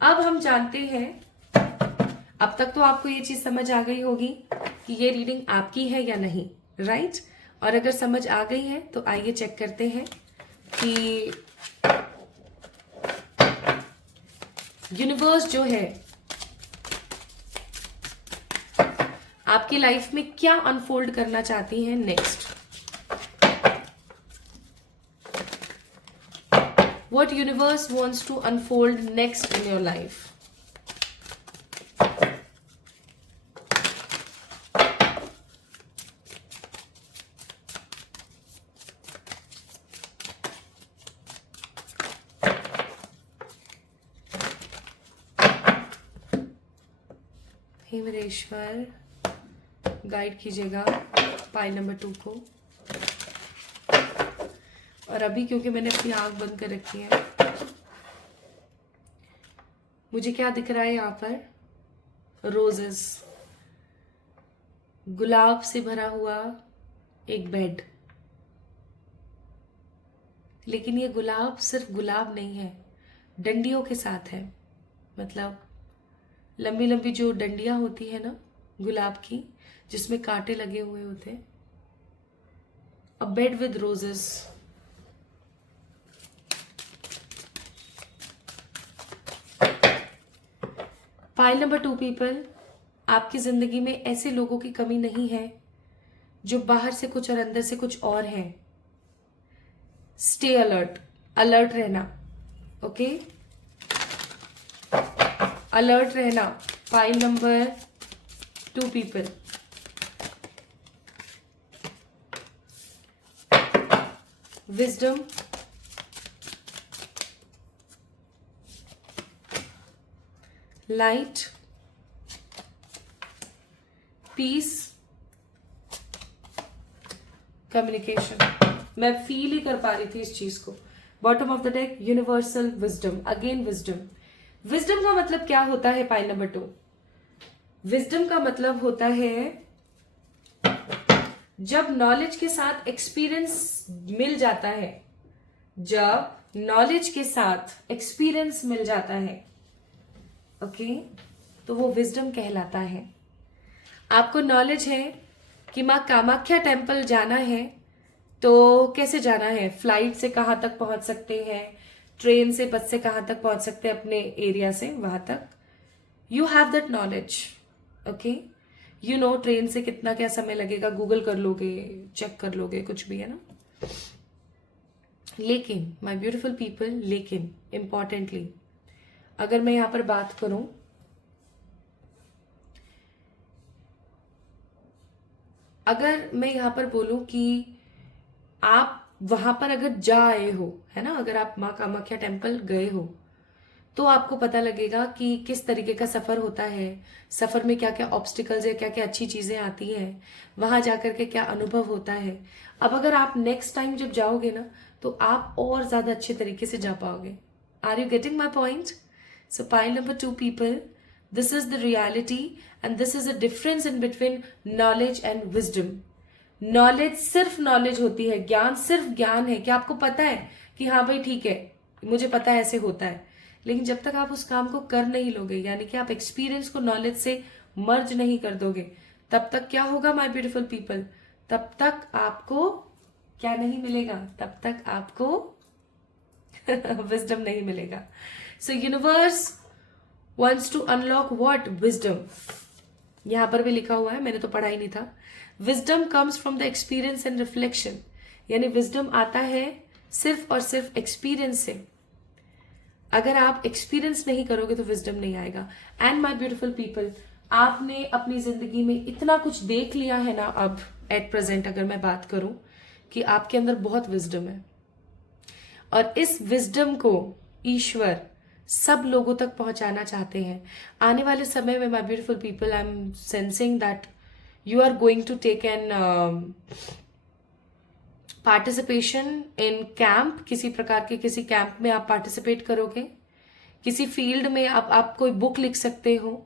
अब हम जानते हैं, अब तक तो आपको ये चीज समझ आ गई होगी कि ये रीडिंग आपकी है या नहीं, राइट? और अगर समझ आ गई है तो आइए चेक करते हैं कि यूनिवर्स जो है आपकी लाइफ में क्या अनफोल्ड करना चाहती है next. What universe wants to unfold next in your life? हे मेरे ईश्वर, गाइड कीजिएगा पाइल नंबर 2 को। और अभी क्योंकि मैंने अपनी आंख बंद कर रखी है, मुझे क्या दिख रहा है यहाँ पर? रोजेस, गुलाब से भरा हुआ एक बेड, लेकिन ये गुलाब सिर्फ गुलाब नहीं है, डंडियों के साथ है। मतलब लंबी लंबी जो डंडियां होती है ना गुलाब की, जिसमें कांटे लगे हुए होते हैं। A bed with roses. Pile number 2 people, आपकी जिंदगी में ऐसे लोगों की कमी नहीं है जो बाहर से कुछ और अंदर से कुछ और है। स्टे अलर्ट, अलर्ट रहना। ओके, अलर्ट रहना। File number 2 people, wisdom, light, peace, communication. मैं फील ही कर पा रही थी इस चीज को। Bottom of the deck, universal wisdom, again wisdom. Wisdom का मतलब क्या होता है? पाइल नंबर 2, विजडम का मतलब होता है जब नॉलेज के साथ एक्सपीरियंस मिल जाता है, जब नॉलेज के साथ एक्सपीरियंस मिल जाता है, ओके, तो वो विजडम कहलाता है। आपको नॉलेज है कि माँ कामाख्या टेम्पल जाना है, तो कैसे जाना है? फ्लाइट से कहाँ तक पहुंच सकते हैं, ट्रेन से, बस से कहाँ तक पहुंच सकते हैं अपने एरिया से वहां तक। You have that knowledge, okay. You know train से कितना क्या समय लगेगा, गूगल कर लोगे, चेक कर लोगे, कुछ भी है ना। लेकिन माई ब्यूटिफुल पीपल, लेकिन इंपॉर्टेंटली अगर मैं यहां पर बात करूं, अगर मैं यहां पर बोलूं कि आप वहां पर अगर जा आए हो, है ना, अगर आप माँ कामाख्या टेम्पल गए हो, तो आपको पता लगेगा कि किस तरीके का सफर होता है, सफर में क्या क्या ऑब्स्टिकल्स है, क्या क्या अच्छी चीजें आती हैं, वहां जाकर के क्या अनुभव होता है। अब अगर आप नेक्स्ट टाइम जब जाओगे ना, तो आप और ज्यादा अच्छे तरीके से जा पाओगे। Are you getting my point? So pile number 2 people, this is the reality and this is the difference in between knowledge and wisdom. Knowledge सिर्फ नॉलेज होती है, ज्ञान सिर्फ ज्ञान है कि आपको पता है कि हाँ भाई ठीक है, मुझे पता है ऐसे होता है। लेकिन जब तक आप उस काम को कर नहीं लोगे, यानी कि आप एक्सपीरियंस को नॉलेज से मर्ज नहीं कर दोगे, तब तक क्या होगा माय ब्यूटीफुल पीपल? तब तक आपको क्या नहीं मिलेगा? तब तक आपको विजडम नहीं मिलेगा। सो universe wants to unlock what? Wisdom. यहां पर भी लिखा हुआ है, मैंने तो पढ़ा ही नहीं था। Wisdom comes from the experience and reflection, यानी विजडम आता है सिर्फ और सिर्फ एक्सपीरियंस से। अगर आप एक्सपीरियंस नहीं करोगे तो विजडम नहीं आएगा। एंड माय ब्यूटीफुल पीपल, आपने अपनी जिंदगी में इतना कुछ देख लिया है ना अब एट प्रेजेंट, अगर मैं बात करूं, कि आपके अंदर बहुत विजडम है, और इस विजडम को ईश्वर सब लोगों तक पहुंचाना चाहते हैं। आने वाले समय में my beautiful people, I am sensing that you are going to take an participation in camp. किसी प्रकार के किसी कैंप में आप पार्टिसिपेट करोगे, किसी फील्ड में आप कोई बुक लिख सकते हो।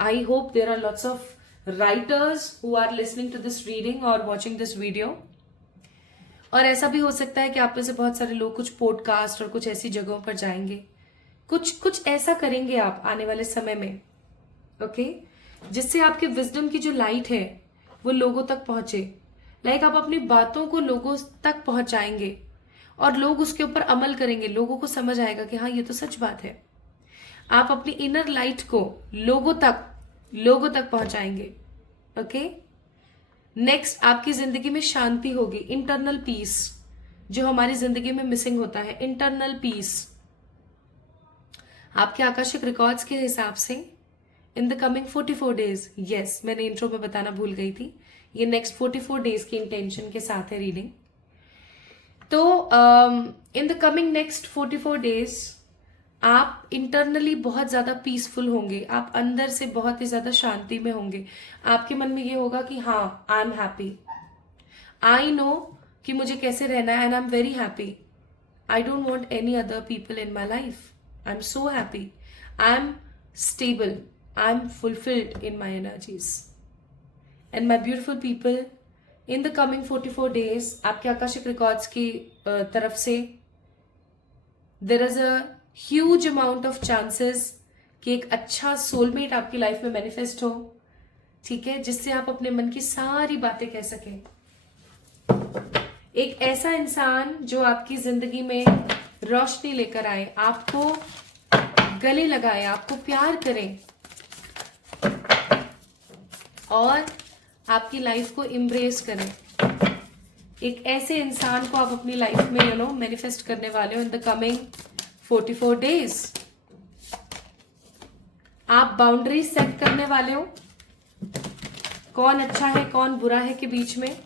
I hope there are lots of writers who are listening to this reading और वॉचिंग दिस वीडियो। और ऐसा भी हो सकता है कि आप में से बहुत सारे लोग कुछ पॉडकास्ट और कुछ ऐसी जगहों पर जाएंगे, कुछ कुछ ऐसा करेंगे आप आने वाले समय में, ओके, जिससे आपके विजडम की जो लाइट है वो लोगों तक पहुंचे। लाइक आप अपनी बातों को लोगों तक पहुंचाएंगे और लोग उसके ऊपर अमल करेंगे, लोगों को समझ आएगा कि हाँ ये तो सच बात है। आप अपनी इनर लाइट को लोगों तक पहुंचाएंगे, ओके। नेक्स्ट, आपकी जिंदगी में शांति होगी, इंटरनल पीस, जो हमारी जिंदगी में मिसिंग होता है, इंटरनल पीस। आपके आकाशिक रिकॉर्ड्स के हिसाब से इन द कमिंग 44 डेज, यस मैंने इंट्रो में बताना भूल गई थी, ये नेक्स्ट 44 डेज की इंटेंशन के साथ है रीडिंग। तो इन द कमिंग नेक्स्ट 44 डेज आप इंटरनली बहुत ज्यादा पीसफुल होंगे, आप अंदर से बहुत ही ज्यादा शांति में होंगे। आपके मन में ये होगा कि हाँ I am happy, I know कि मुझे कैसे रहना है, and I am very happy, I don't want any other people in my life, I am so happy, I am stable, I am fulfilled in my energies. And my beautiful people, in the coming 44 days आपके Akashic records की तरफ से there is a huge amount of chances कि एक अच्छा soulmate आपकी life में manifest हो, ठीक है, जिससे आप अपने मन की सारी बातें कह सकें। एक ऐसा इंसान जो आपकी जिंदगी में रोशनी लेकर आए, आपको गले लगाए, आपको प्यार करें और आपकी लाइफ को इम्ब्रेस करें। एक ऐसे इंसान को आप अपनी लाइफ में मैनिफेस्ट करने वाले हो इन द कमिंग 44 डेज। आप बाउंड्री सेट करने वाले हो, कौन अच्छा है कौन बुरा है के बीच में।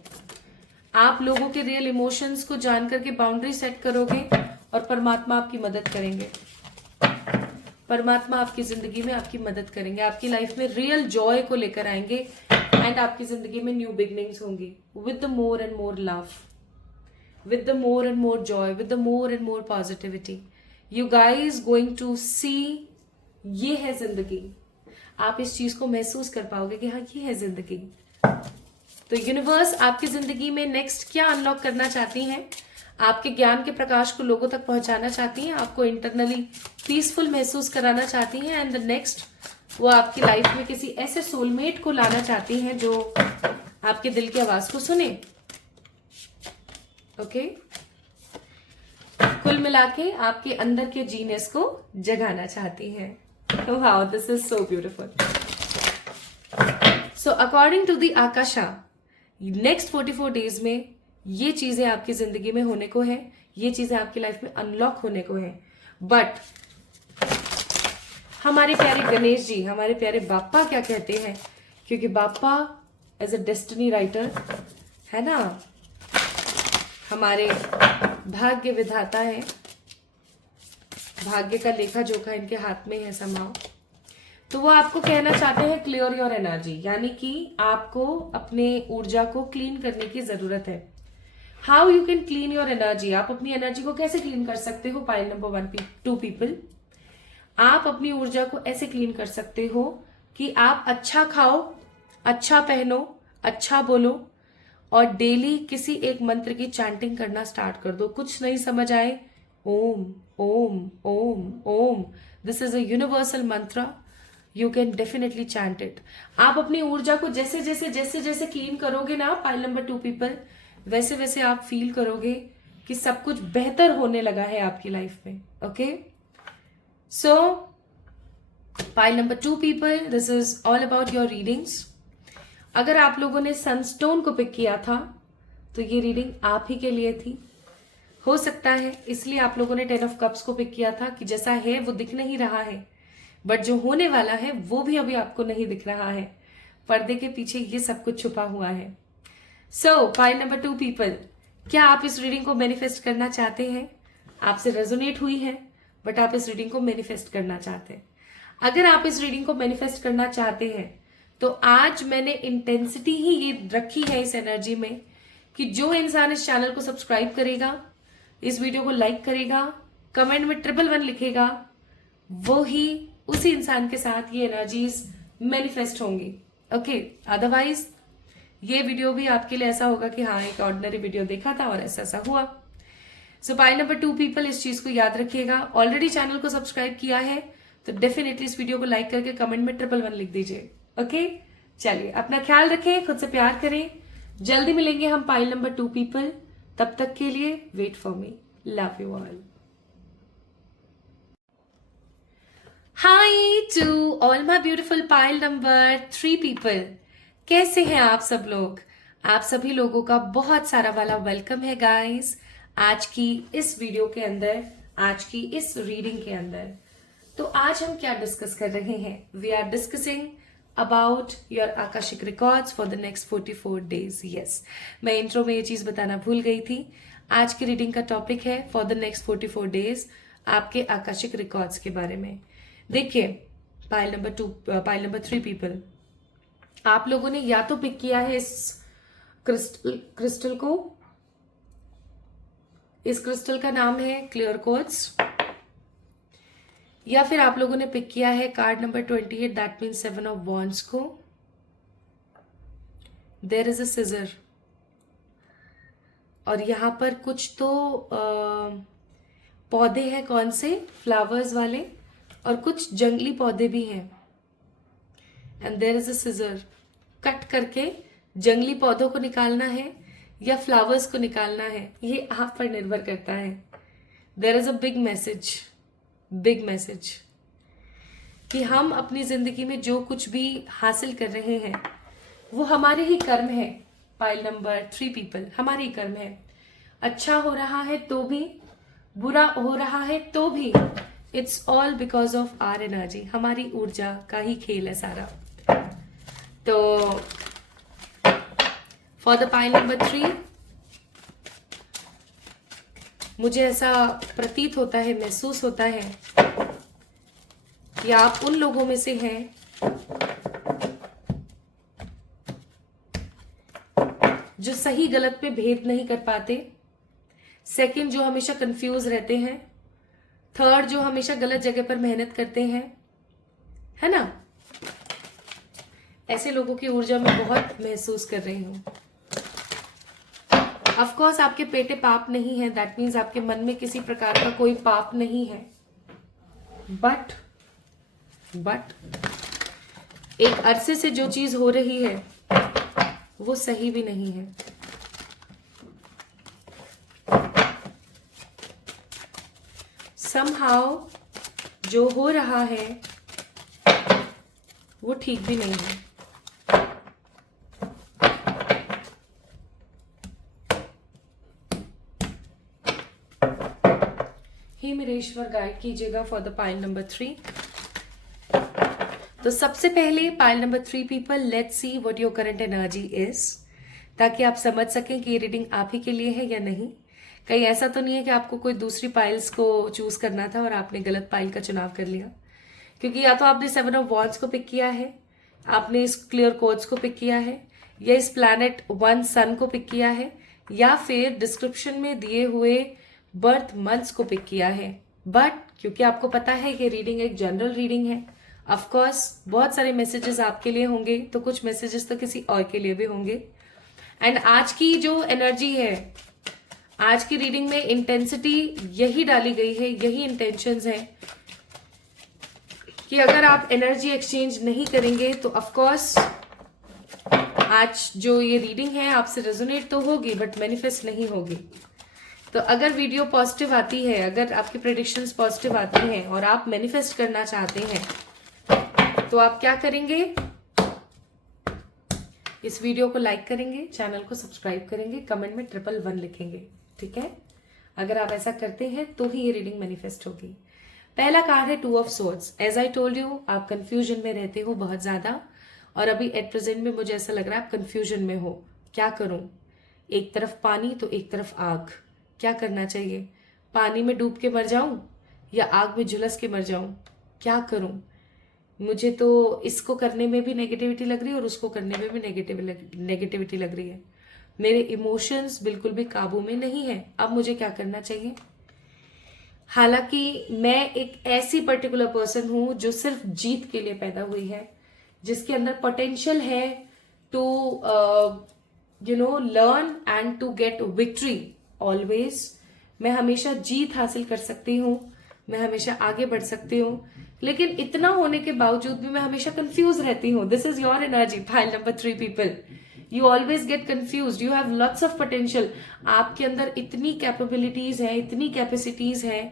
आप लोगों के रियल इमोशंस को जान करके बाउंड्री सेट करोगे और परमात्मा आपकी मदद करेंगे। परमात्मा आपकी जिंदगी में आपकी मदद करेंगे, आपकी लाइफ में रियल जॉय को लेकर आएंगे एंड आपकी जिंदगी में न्यू बिगनिंग्स होंगी with the more and more love, with the more and more joy, with the more and more positivity. You guys going to see, ये है जिंदगी। आप इस चीज को महसूस कर पाओगे कि हाँ ये है जिंदगी। तो यूनिवर्स आपकी जिंदगी में नेक्स्ट क्या अनलॉक करना चाहती हैं, आपके ज्ञान के प्रकाश को लोगों तक पहुंचाना चाहती हैं, आपको इंटरनली पीसफुल महसूस कराना चाहती हैं एंड द नेक्स्ट वो आपकी लाइफ में किसी ऐसे सोलमेट को लाना चाहती हैं जो आपके दिल की आवाज को सुने। ओके, कुल मिला के आपके अंदर के जीनियस को जगाना चाहती हैं। Wow, this is so beautiful. So according to the Akasha, next 44 days में ये चीजें आपकी जिंदगी में होने को है, ये चीजें आपकी लाइफ में अनलॉक होने को है। बट हमारे प्यारे गणेश जी, हमारे प्यारे बाप्पा क्या कहते हैं, क्योंकि Bappa as a destiny writer है ना, हमारे भाग्य विधाता है, भाग्य का लेखा जोखा इनके हाथ में है समाओ। तो वो आपको कहना चाहते हैं क्लियर योर एनर्जी, यानी कि आपको अपने ऊर्जा को क्लीन करने की जरूरत है। How you can clean your energy, आप अपनी एनर्जी को कैसे क्लीन कर सकते हो। पाइल नंबर 2 पीपल, आप अपनी ऊर्जा को ऐसे क्लीन कर सकते हो कि आप अच्छा खाओ, अच्छा पहनो, अच्छा बोलो और डेली किसी एक मंत्र की चैंटिंग करना स्टार्ट कर दो। कुछ नहीं समझ आए, Om Om Om Om, this is a universal मंत्र, you can definitely chant it. आप अपनी ऊर्जा को जैसे जैसे जैसे जैसे क्लीन करोगे ना पाइल नंबर 2 पीपल, वैसे वैसे आप फील करोगे कि सब कुछ बेहतर होने लगा है आपकी लाइफ में। Okay, so pile number 2 people, this is all about your readings. अगर आप लोगों ने सनस्टोन को पिक किया था तो ये रीडिंग आप ही के लिए थी। हो सकता है इसलिए आप लोगों ने 10 ऑफ कप्स को पिक किया था कि जैसा है वो दिख नहीं रहा है, बट जो होने वाला है वो भी अभी आपको नहीं दिख रहा है। पर्दे के पीछे ये सब कुछ छुपा हुआ है। सो पाइल नंबर 2 पीपल, क्या आप इस रीडिंग को मैनिफेस्ट करना चाहते हैं? आपसे रेजोनेट हुई है बट आप इस रीडिंग को मैनिफेस्ट करना चाहते हैं। अगर आप इस रीडिंग को मैनिफेस्ट करना चाहते हैं तो आज मैंने इंटेंसिटी ही ये रखी है इस एनर्जी में कि जो इंसान इस चैनल को सब्सक्राइब करेगा, इस वीडियो को लाइक करेगा, कमेंट में 111 लिखेगा, वो ही उसी इंसान के साथ ये एनर्जीज मैनिफेस्ट होंगी। ओके, अदरवाइज ये वीडियो भी आपके लिए ऐसा होगा कि हाँ एक ऑर्डिनरी वीडियो देखा था और ऐसा ऐसा हुआ। सो पाइल नंबर 2 पीपल, इस चीज को याद रखिएगा। ऑलरेडी चैनल को सब्सक्राइब किया है तो डेफिनेटली इस वीडियो को लाइक करके कमेंट में 111 लिख दीजिए। ओके, चलिए अपना ख्याल रखें, खुद से प्यार करें। जल्दी मिलेंगे हम पाइल नंबर 2 पीपल, तब तक के लिए wait for me, love you all. Hi to all my beautiful pile number 3 people, कैसे हैं आप सब लोग? आप सभी लोगों का बहुत सारा वाला वेलकम है गाइस आज की इस वीडियो के अंदर, आज की इस रीडिंग के अंदर। तो आज हम क्या डिस्कस कर रहे हैं? We are discussing about your Akashic records for the next 44 days. Yes, मैं इंट्रो में ये चीज बताना भूल गई थी। आज की रीडिंग का टॉपिक है फॉर द नेक्स्ट 44 डेज आपके आकाशिक रिकॉर्ड्स के बारे में। देखिए पाइल नंबर 3 पीपल, आप लोगों ने या तो पिक किया है इस क्रिस्टल को, इस क्रिस्टल का नाम है क्लियर क्वार्ट्ज, या फिर आप लोगों ने पिक किया है card number 28, that means 7 of wands को, देयर इज अ सिजर, और यहाँ पर कुछ तो पौधे हैं, कौन से, फ्लावर्स वाले, और कुछ जंगली पौधे भी हैं। And there is a scissor, cut करके जंगली पौधों को निकालना है या फ्लावर्स को निकालना है, ये आप पर निर्भर करता है। There is a big message, big message, कि हम अपनी जिंदगी में जो कुछ भी हासिल कर रहे हैं वो हमारे ही कर्म है। पाइल नंबर 3 पीपल, हमारे ही कर्म है। अच्छा हो रहा है तो भी, बुरा हो रहा है तो भी, it's all because of our energy, हमारी ऊर्जा का ही खेल है सारा। तो फॉर द पाइल नंबर 3, मुझे ऐसा प्रतीत होता है, महसूस होता है कि आप उन लोगों में से हैं जो सही गलत पे भेद नहीं कर पाते, सेकंड जो हमेशा कंफ्यूज रहते हैं, थर्ड जो हमेशा गलत जगह पर मेहनत करते हैं, है ना। ऐसे लोगों की ऊर्जा मैं बहुत महसूस कर रही हूं। ऑफ कोर्स आपके पेटे पाप नहीं है, दैट मीन्स आपके मन में किसी प्रकार का कोई पाप नहीं है, बट एक अरसे से जो चीज हो रही है वो सही भी नहीं है। समहाउ जो हो रहा है वो ठीक भी नहीं है। हे मेरेश्वर, गाइड कीजिएगा फॉर द पाइल नंबर 3। तो सबसे पहले pile number 3 people, let's see what your current energy is, ताकि आप समझ सकें कि ये रीडिंग आप ही के लिए है या नहीं। कहीं ऐसा तो नहीं है कि आपको कोई दूसरी पाइल्स को चूज करना था और आपने गलत पाइल का चुनाव कर लिया, क्योंकि या तो आपने 7 ऑफ वॉन्ड्स को पिक किया है, आपने इस क्लियर कोड्स को पिक किया है, या इस प्लैनेट 1 सन को पिक किया है, या फिर डिस्क्रिप्शन में दिए हुए बर्थ मंथ्स को पिक किया है। बट क्योंकि आपको पता है कि रीडिंग एक जनरल रीडिंग है, ऑफ कोर्स बहुत सारे मैसेजेस आपके लिए होंगे, तो कुछ मैसेजेस तो किसी और के लिए भी होंगे। एंड आज की जो एनर्जी है, आज की रीडिंग में इंटेंसिटी यही डाली गई है, यही इंटेंशंस है कि अगर आप एनर्जी एक्सचेंज नहीं करेंगे तो ऑफ कोर्स आज जो ये रीडिंग है आपसे रेजोनेट तो होगी बट मैनिफेस्ट नहीं होगी। तो अगर वीडियो पॉजिटिव आती है, अगर आपकी प्रेडिक्शंस पॉजिटिव आती हैं और आप मैनिफेस्ट करना चाहते हैं, तो आप क्या करेंगे, इस वीडियो को लाइक करेंगे, चैनल को सब्सक्राइब करेंगे, कमेंट में 111 लिखेंगे, ठीक है। अगर आप ऐसा करते हैं तो ही ये रीडिंग मैनिफेस्ट होगी। पहला कार्ड है 2 of swords. As I told you, आप कंफ्यूजन में रहते हो बहुत ज्यादा, और अभी एट प्रेजेंट में मुझे ऐसा लग रहा है आप कंफ्यूजन में हो। क्या करूं, एक तरफ पानी तो एक तरफ आग, क्या करना चाहिए, पानी में डूब के मर जाऊं या आग में झुलस के मर जाऊं, क्या करूं। मुझे तो इसको करने में भी नेगेटिविटी लग रही है और उसको करने में भी नेगेटिविटी लग रही है। मेरे इमोशंस बिल्कुल भी काबू में नहीं है। अब मुझे क्या करना चाहिए। हालांकि मैं एक ऐसी पर्टिकुलर पर्सन हूं जो सिर्फ जीत के लिए पैदा हुई है, जिसके अंदर पोटेंशियल है to learn and to get victory always. मैं हमेशा जीत हासिल कर सकती हूँ, मैं हमेशा आगे बढ़ सकती हूँ, लेकिन इतना होने के बावजूद भी मैं हमेशा कंफ्यूज रहती हूँ। This is your energy, pile number 3 people. You always get confuse, you have lots of potential. आपके अंदर इतनी कैपेबिलिटीज है, इतनी कैपेसिटीज है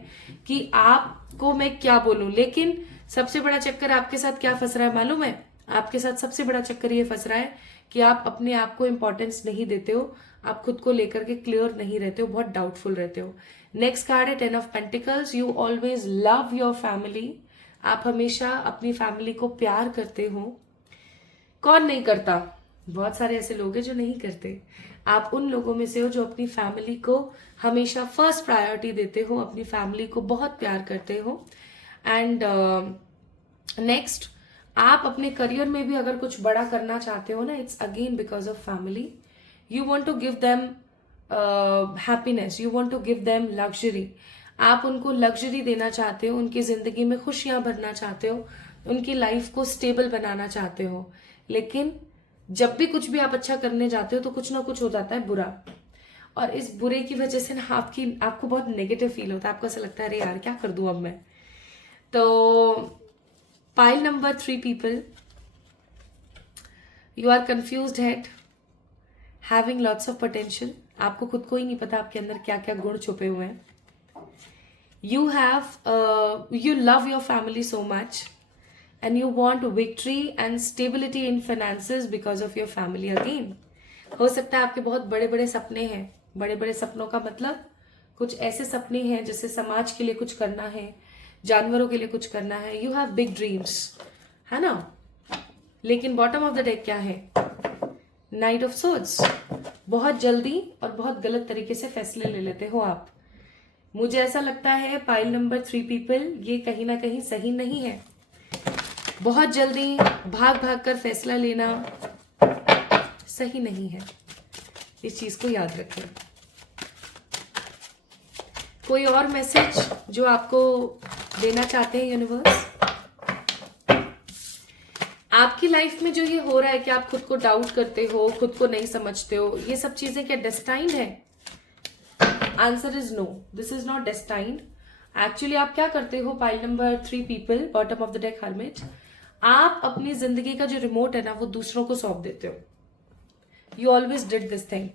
कि आपको मैं क्या बोलूं। लेकिन सबसे बड़ा चक्कर आपके साथ क्या फंस रहा है मालूम है, आपके साथ सबसे बड़ा चक्कर ये फंस रहा है कि आप अपने आप को इंपॉर्टेंस नहीं देते हो, आप खुद को लेकर के क्लियर नहीं रहते हो, बहुत डाउटफुल रहते हो। नेक्स्ट कार्ड है 10 of pentacles. You always love your family, आप हमेशा अपनी फैमिली को प्यार करते हो। कौन नहीं करता, बहुत सारे ऐसे लोग हैं जो नहीं करते। आप उन लोगों में से हो जो अपनी फैमिली को हमेशा फर्स्ट प्रायोरिटी देते हो, अपनी फैमिली को बहुत प्यार करते हो। एंड नेक्स्ट, आप अपने करियर में भी अगर कुछ बड़ा करना चाहते हो ना, it's again because of family. You want to give them happiness, you want to give them luxury. आप उनको लग्जरी देना चाहते हो, उनकी जिंदगी में खुशियां भरना चाहते हो, उनकी लाइफ को स्टेबल बनाना चाहते हो। लेकिन जब भी कुछ भी आप अच्छा करने जाते हो तो कुछ ना कुछ हो जाता है बुरा, और इस बुरे की वजह से ना आपको बहुत नेगेटिव फील होता है, आपको ऐसा लगता है अरे यार क्या कर दूं अब मैं। तो pile number 3 people, you are confused head, having lots of potential. आपको खुद को ही नहीं पता आपके अंदर क्या क्या गुण छुपे हुए हैं। You love your family so much and you want victory and stability in finances because of your family again. हो सकता है आपके बहुत बड़े बड़े सपने हैं। बड़े बड़े सपनों का मतलब कुछ ऐसे सपने हैं जैसे समाज के लिए कुछ करना है, जानवरों के लिए कुछ करना है। यू हैव बिग ड्रीम्स, है ना। लेकिन बॉटम ऑफ द डेक क्या है? Night of swords. बहुत जल्दी और बहुत गलत तरीके से फैसले ले लेते हो आप। मुझे ऐसा लगता है पाइल नंबर 3 पीपल, ये कहीं ना कहीं सही नहीं है। बहुत जल्दी भाग भाग कर फैसला लेना सही नहीं है, इस चीज को याद रखें। कोई और मैसेज जो आपको देना चाहते हैं यूनिवर्स? आपकी लाइफ में जो ये हो रहा है कि आप खुद को डाउट करते हो, खुद को नहीं समझते हो, ये सब चीजें क्या डेस्टाइन्ड है? Answer is no, this is not destined. Actually आप क्या करते हो pile number 3 people, bottom of the deck hermit, आप अपनी जिंदगी का जो रिमोट है ना वो दूसरों को सौंप देते हो। You always did this thing.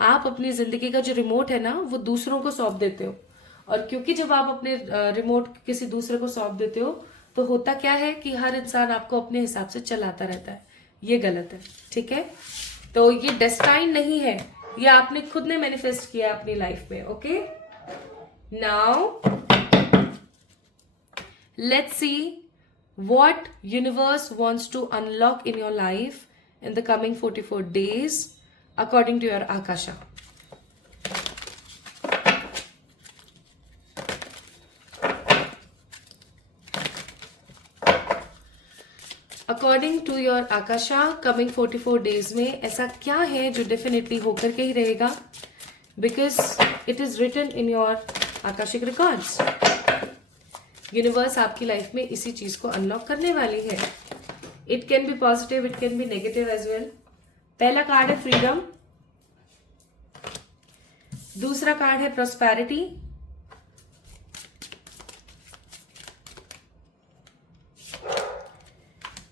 आप अपनी जिंदगी का जो रिमोट है ना वो दूसरों को सौंप देते हो, और क्योंकि जब आप अपने रिमोट किसी दूसरे को सौंप देते हो तो होता क्या है कि हर इंसान आपको अपने हिसाब से चलाता रहता है। ये गलत है, ठीक है। तो ये डेस्टाइन नहीं है, ये आपने खुद ने मैनिफेस्ट किया है अपनी लाइफ में। Okay, now let's see what universe wants to unlock in your life in the coming 44 days according to your akasha. According to your akasha, coming 44 days में ऐसा क्या है जो definitely होकर के ही रहेगा, because it is written in your akashic records. Universe आपकी life में इसी चीज को अनलॉक करने वाली है। It can be positive, it can be negative as well. पहला कार्ड है फ्रीडम, दूसरा कार्ड है प्रॉस्पेरिटी,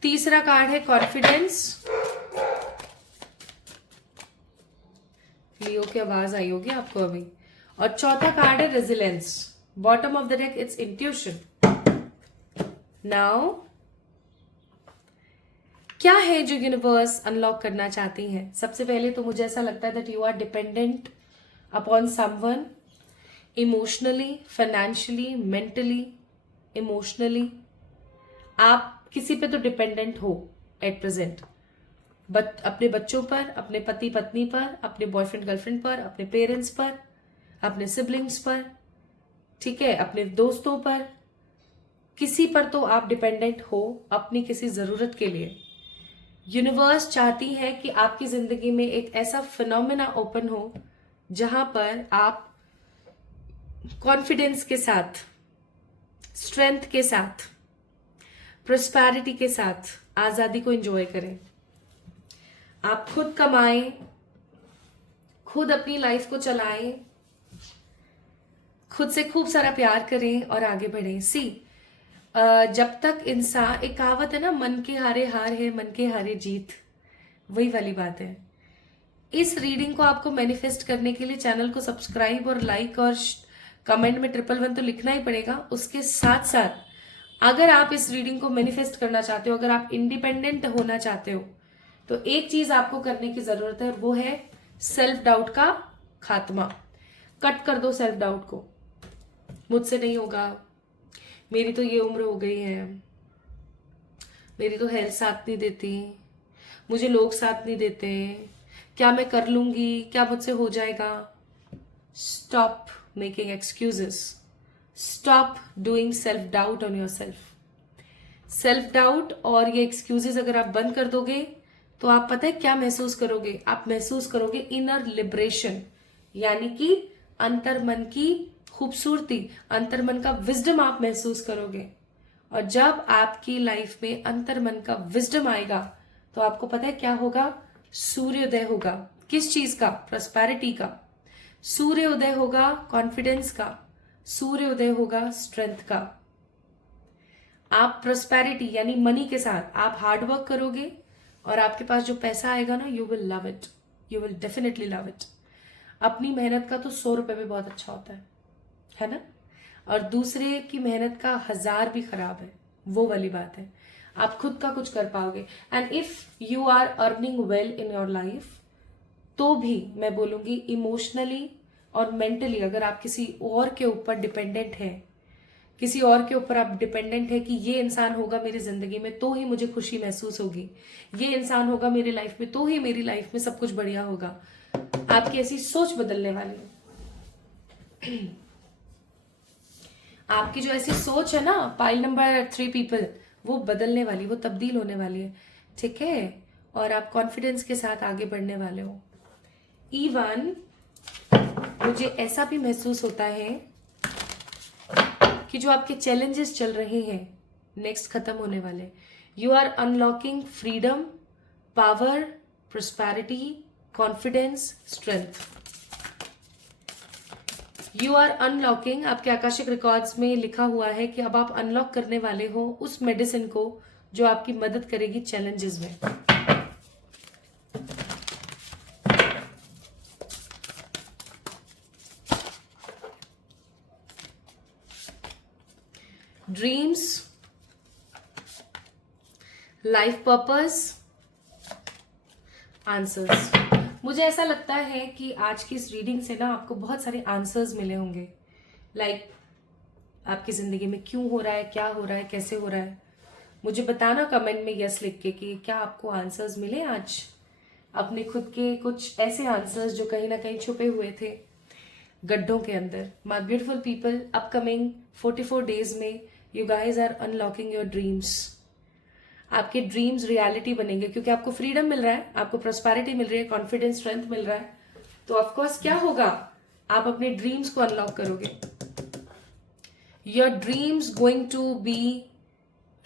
तीसरा कार्ड है कॉन्फिडेंस। लियो की आवाज आई होगी आपको अभी। और चौथा कार्ड है resilience. Bottom of the deck it's intuition. Now क्या है जो यूनिवर्स अनलॉक करना चाहती है? सबसे पहले तो मुझे ऐसा लगता है that you are dependent upon someone emotionally, financially, mentally, emotionally. आप किसी पे तो डिपेंडेंट हो एट प्रेजेंट, बट अपने बच्चों पर, अपने पति पत्नी पर, अपने बॉयफ्रेंड गर्लफ्रेंड पर, अपने पेरेंट्स पर, अपने सिबलिंग्स पर, ठीक है, अपने दोस्तों पर, किसी पर तो आप डिपेंडेंट हो अपनी किसी जरूरत के लिए। यूनिवर्स चाहती है कि आपकी जिंदगी में एक ऐसा फिनोमेना ओपन हो जहां पर आप कॉन्फिडेंस के साथ, स्ट्रेंथ के साथ, प्रोस्पेरिटी के साथ आजादी को एंजॉय करें। आप खुद कमाएं, खुद अपनी लाइफ को चलाएं, खुद से खूब सारा प्यार करें और आगे बढ़ें। सी, जब तक इंसान, एक कहावत है ना, मन के हारे हार है, मन के हारे जीत, वही वाली बात है। इस रीडिंग को आपको मैनिफेस्ट करने के लिए चैनल को सब्सक्राइब और लाइक और कमेंट में 111 तो लिखना ही पड़ेगा। उसके साथ साथ अगर आप इस रीडिंग को मैनिफेस्ट करना चाहते हो, अगर आप इंडिपेंडेंट होना चाहते हो, तो एक चीज आपको करने की जरूरत है, वो है सेल्फ डाउट का खात्मा। कट कर दो सेल्फ डाउट को। मुझसे नहीं होगा, मेरी तो ये उम्र हो गई है, मेरी तो हेल्थ साथ नहीं देती, मुझे लोग साथ नहीं देते, क्या मैं कर लूंगी, क्या मुझसे हो जाएगा। Stop making excuses, stop doing self doubt on your self. Self doubt और ये एक्सक्यूजेस अगर आप बंद कर दोगे तो आप पता है क्या महसूस करोगे? आप महसूस करोगे इनर लिबरेशन, यानी कि अंतर मन की खूबसूरती, अंतर मन का विजडम आप महसूस करोगे। और जब आपकी लाइफ में अंतर मन का विजडम आएगा तो आपको पता है क्या होगा? सूर्योदय होगा। किस चीज का? प्रॉस्पेरिटी का। सूर्योदय होगा कॉन्फिडेंस का, सूर्योदय होगा स्ट्रेंथ का। आप प्रॉस्पेरिटी यानी मनी के साथ आप हार्ड वर्क करोगे और आपके पास जो पैसा आएगा ना, you will love it, you will definitely love it. अपनी मेहनत का तो 100 रुपए भी बहुत अच्छा होता है ना? और दूसरे की मेहनत का 1000 भी खराब है, वो वाली बात है। आप खुद का कुछ कर पाओगे। And if you are earning well in your life, तो भी मैं बोलूंगी इमोशनली और मेंटली अगर आप किसी और के ऊपर डिपेंडेंट है, किसी और के ऊपर आप डिपेंडेंट है कि ये इंसान होगा मेरी जिंदगी में तो ही मुझे खुशी महसूस होगी, ये इंसान होगा मेरी लाइफ में तो ही मेरी लाइफ में सब कुछ बढ़िया होगा, आपकी ऐसी सोच बदलने वाली है। आपकी जो ऐसी सोच है ना, पाइल नंबर 3 पीपल, वो बदलने वाली, वो तब्दील होने वाली है, ठीक है? और आप कॉन्फिडेंस के साथ आगे बढ़ने वाले हो। इवन मुझे ऐसा भी महसूस होता है कि जो आपके चैलेंजेस चल रहे हैं नेक्स्ट खत्म होने वाले। You are unlocking freedom, power, prosperity, confidence, strength. You are unlocking, आपके आकाशिक रिकॉर्ड्स में लिखा हुआ है कि अब आप अनलॉक करने वाले हो उस मेडिसिन को जो आपकी मदद करेगी चैलेंजेस में। Dreams, life purpose, answers. मुझे ऐसा लगता है कि आज की इस रीडिंग से ना आपको बहुत सारे आंसर्स मिले होंगे। लाइक आपकी जिंदगी में क्यों हो रहा है, क्या हो रहा है, कैसे हो रहा है। मुझे बताना कमेंट में यस लिख के कि क्या आपको आंसर्स मिले आज, अपने खुद के कुछ ऐसे आंसर्स जो कहीं ना कहीं छुपे हुए थे गड्ढों के अंदर। My beautiful people, upcoming 44 days में you guys are unlocking your dreams. आपके ड्रीम्स रियलिटी बनेंगे क्योंकि आपको फ्रीडम मिल रहा है, आपको प्रॉस्पेरिटी मिल रही है, कॉन्फिडेंस, स्ट्रेंथ मिल रहा है। तो ऑफकोर्स क्या होगा, आप अपने ड्रीम्स को अनलॉक करोगे। Your dreams going to be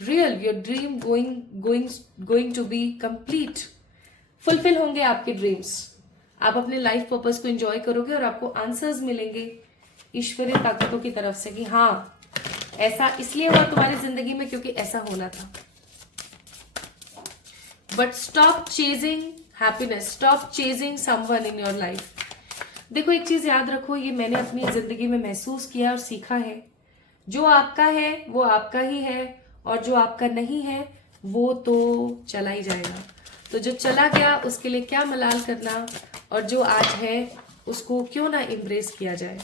real, your dream going to be complete, fulfil होंगे आपके ड्रीम्स। आप अपने लाइफ पर्पस को एंजॉय करोगे और आपको आंसर्स मिलेंगे ईश्वरीय ताकतों की तरफ से कि हाँ ऐसा इसलिए हुआ तुम्हारी जिंदगी में क्योंकि ऐसा होना था। But stop chasing happiness, stop chasing someone in your life. देखो एक चीज याद रखो, ये मैंने अपनी जिंदगी में महसूस किया और सीखा है, जो आपका है वो आपका ही है और जो आपका नहीं है वो तो चला ही जाएगा। तो जो चला गया उसके लिए क्या मलाल करना, और जो आज है उसको क्यों ना एम्ब्रेस किया जाए।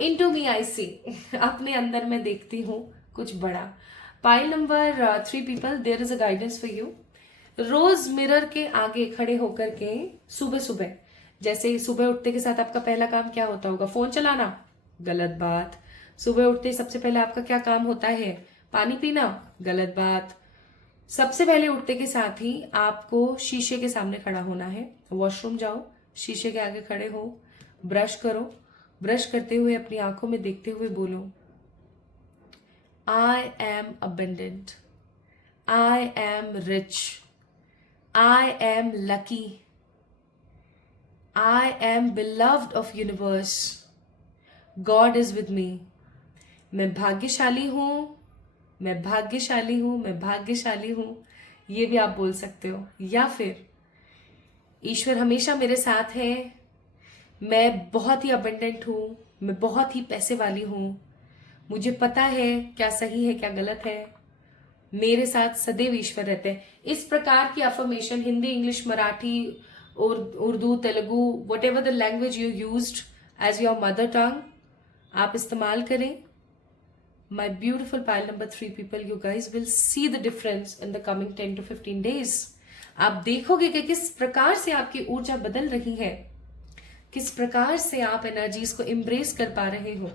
इनटू मी आई सी, अपने अंदर मैं देखती हूँ कुछ बड़ा। Pile number 3 people, there is a guidance for you. रोज मिरर के आगे खड़े होकर के सुबह सुबह, जैसे सुबह उठते के साथ आपका पहला काम क्या होता होगा, फोन चलाना, गलत बात। सुबह उठते सबसे पहले आपका क्या काम होता है, पानी पीना, गलत बात। सबसे पहले उठते के साथ ही आपको शीशे के सामने खड़ा होना है, वॉशरूम जाओ, शीशे के आगे खड़े हो, ब्रश करो, ब्रश करते हुए अपनी आंखों में देखते हुए बोलो, I am abundant, I am rich, I am lucky, I am beloved of universe, God is with me. मैं भाग्यशाली हूं, मैं भाग्यशाली हूं, मैं भाग्यशाली हूं। ये भी आप बोल सकते हो। या फिर ईश्वर हमेशा मेरे साथ है, मैं बहुत ही अबेंडेंट हूं, मैं बहुत ही पैसे वाली हूं, मुझे पता है क्या सही है क्या गलत है, मेरे साथ सदैव ईश्वर रहते हैं। इस प्रकार की affirmation Hindi, English, Marathi, Urdu, Telugu, whatever the language you used as your mother tongue, आप इस्तेमाल करें। My beautiful pile number 3 people, you guys will see the difference in the coming 10 to 15 days. आप देखोगे कि किस प्रकार से आपकी ऊर्जा बदल रही है, किस प्रकार से आप एनर्जीज को एम्ब्रेस कर पा रहे हो,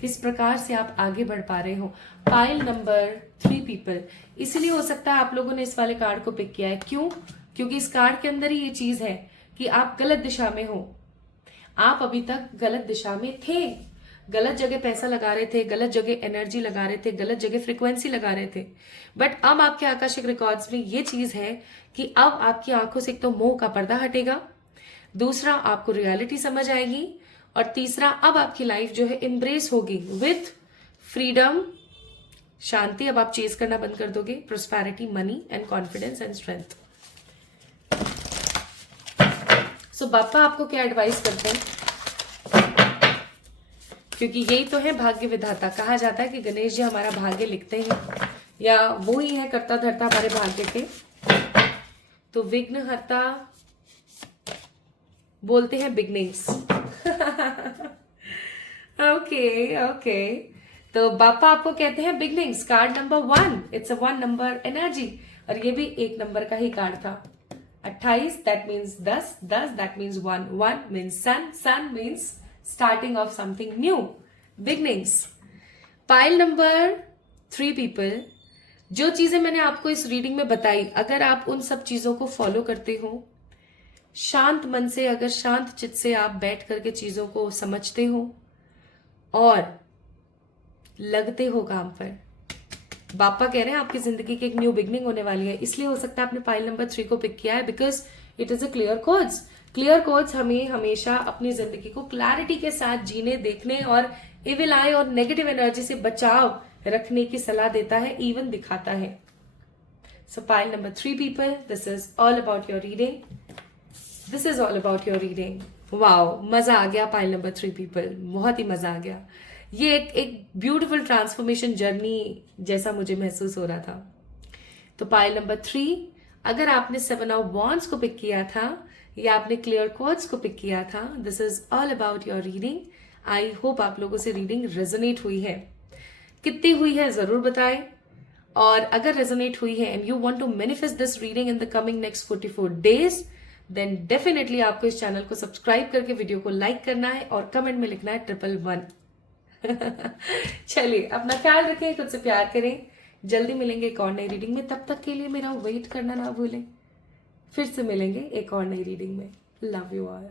किस प्रकार से आप आगे बढ़ पा रहे हो। पाइल नंबर 3 पीपल, इसलिए हो सकता है आप लोगों ने इस वाले कार्ड को पिक किया है। क्यों? क्योंकि इस कार्ड के अंदर ही ये चीज है कि आप गलत दिशा में हो, आप अभी तक गलत दिशा में थे, गलत जगह पैसा लगा रहे थे, गलत जगह एनर्जी लगा रहे थे, गलत जगह फ्रीक्वेंसी लगा रहे थे। बट अब आपके आकाशिक रिकॉर्ड्स में ये चीज है कि अब आपकी आंखों से एक तो मोह का पर्दा हटेगा, दूसरा आपको रियलिटी समझ आएगी, और तीसरा अब आपकी लाइफ जो है एम्ब्रेस होगी विथ फ्रीडम, शांति। अब आप चेज करना बंद कर दोगे, prosperity, money and confidence and strength. So Bappa आपको क्या एडवाइस करते हैं, क्योंकि यही तो है भाग्य विधाता। कहा जाता है कि गणेश जी हमारा भाग्य लिखते हैं, या वो ही है कर्ता धर्ता हमारे भाग्य के। तो विघ्नहर्ता बोलते हैं बिगनिंग्स। ओके। तो बापा आपको कहते हैं beginnings. Card number 1, it's a 1 number energy, और ये भी 1 नंबर का ही कार्ड था। 28 that means 10, 10 that means 1, 1 means sun, sun means starting of something new, beginnings. Pile number 3 people, जो चीजें मैंने आपको इस रीडिंग में बताई, अगर आप उन सब चीजों को फॉलो करते हो, शांत मन से, अगर शांत चित्त से आप बैठ करके चीजों को समझते हो और लगते हो काम पर, बापा कह रहे हैं आपकी जिंदगी की एक न्यू बिगनिंग होने वाली है। इसलिए हो सकता है आपने पाइल नंबर 3 को पिक किया है, because it is a clear codes. Clear codes हमें हमेशा अपनी जिंदगी को क्लैरिटी के साथ जीने, देखने और इविल आई और नेगेटिव एनर्जी से बचाव रखने की सलाह देता है, इवन दिखाता है। सो pile number 3 people, this is all about your reading, this is all about your reading. Wow, मजा आ गया पाइल नंबर 3 पीपल, बहुत ही मजा आ गया। ये एक ब्यूटीफुल ट्रांसफॉर्मेशन जर्नी जैसा मुझे महसूस हो रहा था। तो पाइल नंबर 3, अगर आपने 7 ऑफ वॉन्ड्स को पिक किया था या आपने क्लियर कोड्स को पिक किया था, this is all about your reading. I hope आप लोगों से रीडिंग रेजोनेट हुई है। कितनी हुई है जरूर बताएं, और अगर रेजोनेट हुई है and you want to manifest this reading in the coming next 44 days, then definitely आपको इस चैनल को सब्सक्राइब करके वीडियो को लाइक करना है और कमेंट में लिखना है 111। चलिए, अपना ख्याल रखें, खुद से प्यार करें। जल्दी मिलेंगे एक और नई रीडिंग में, तब तक के लिए मेरा वेट करना ना भूलें। फिर से मिलेंगे एक और नई रीडिंग में। Love you all.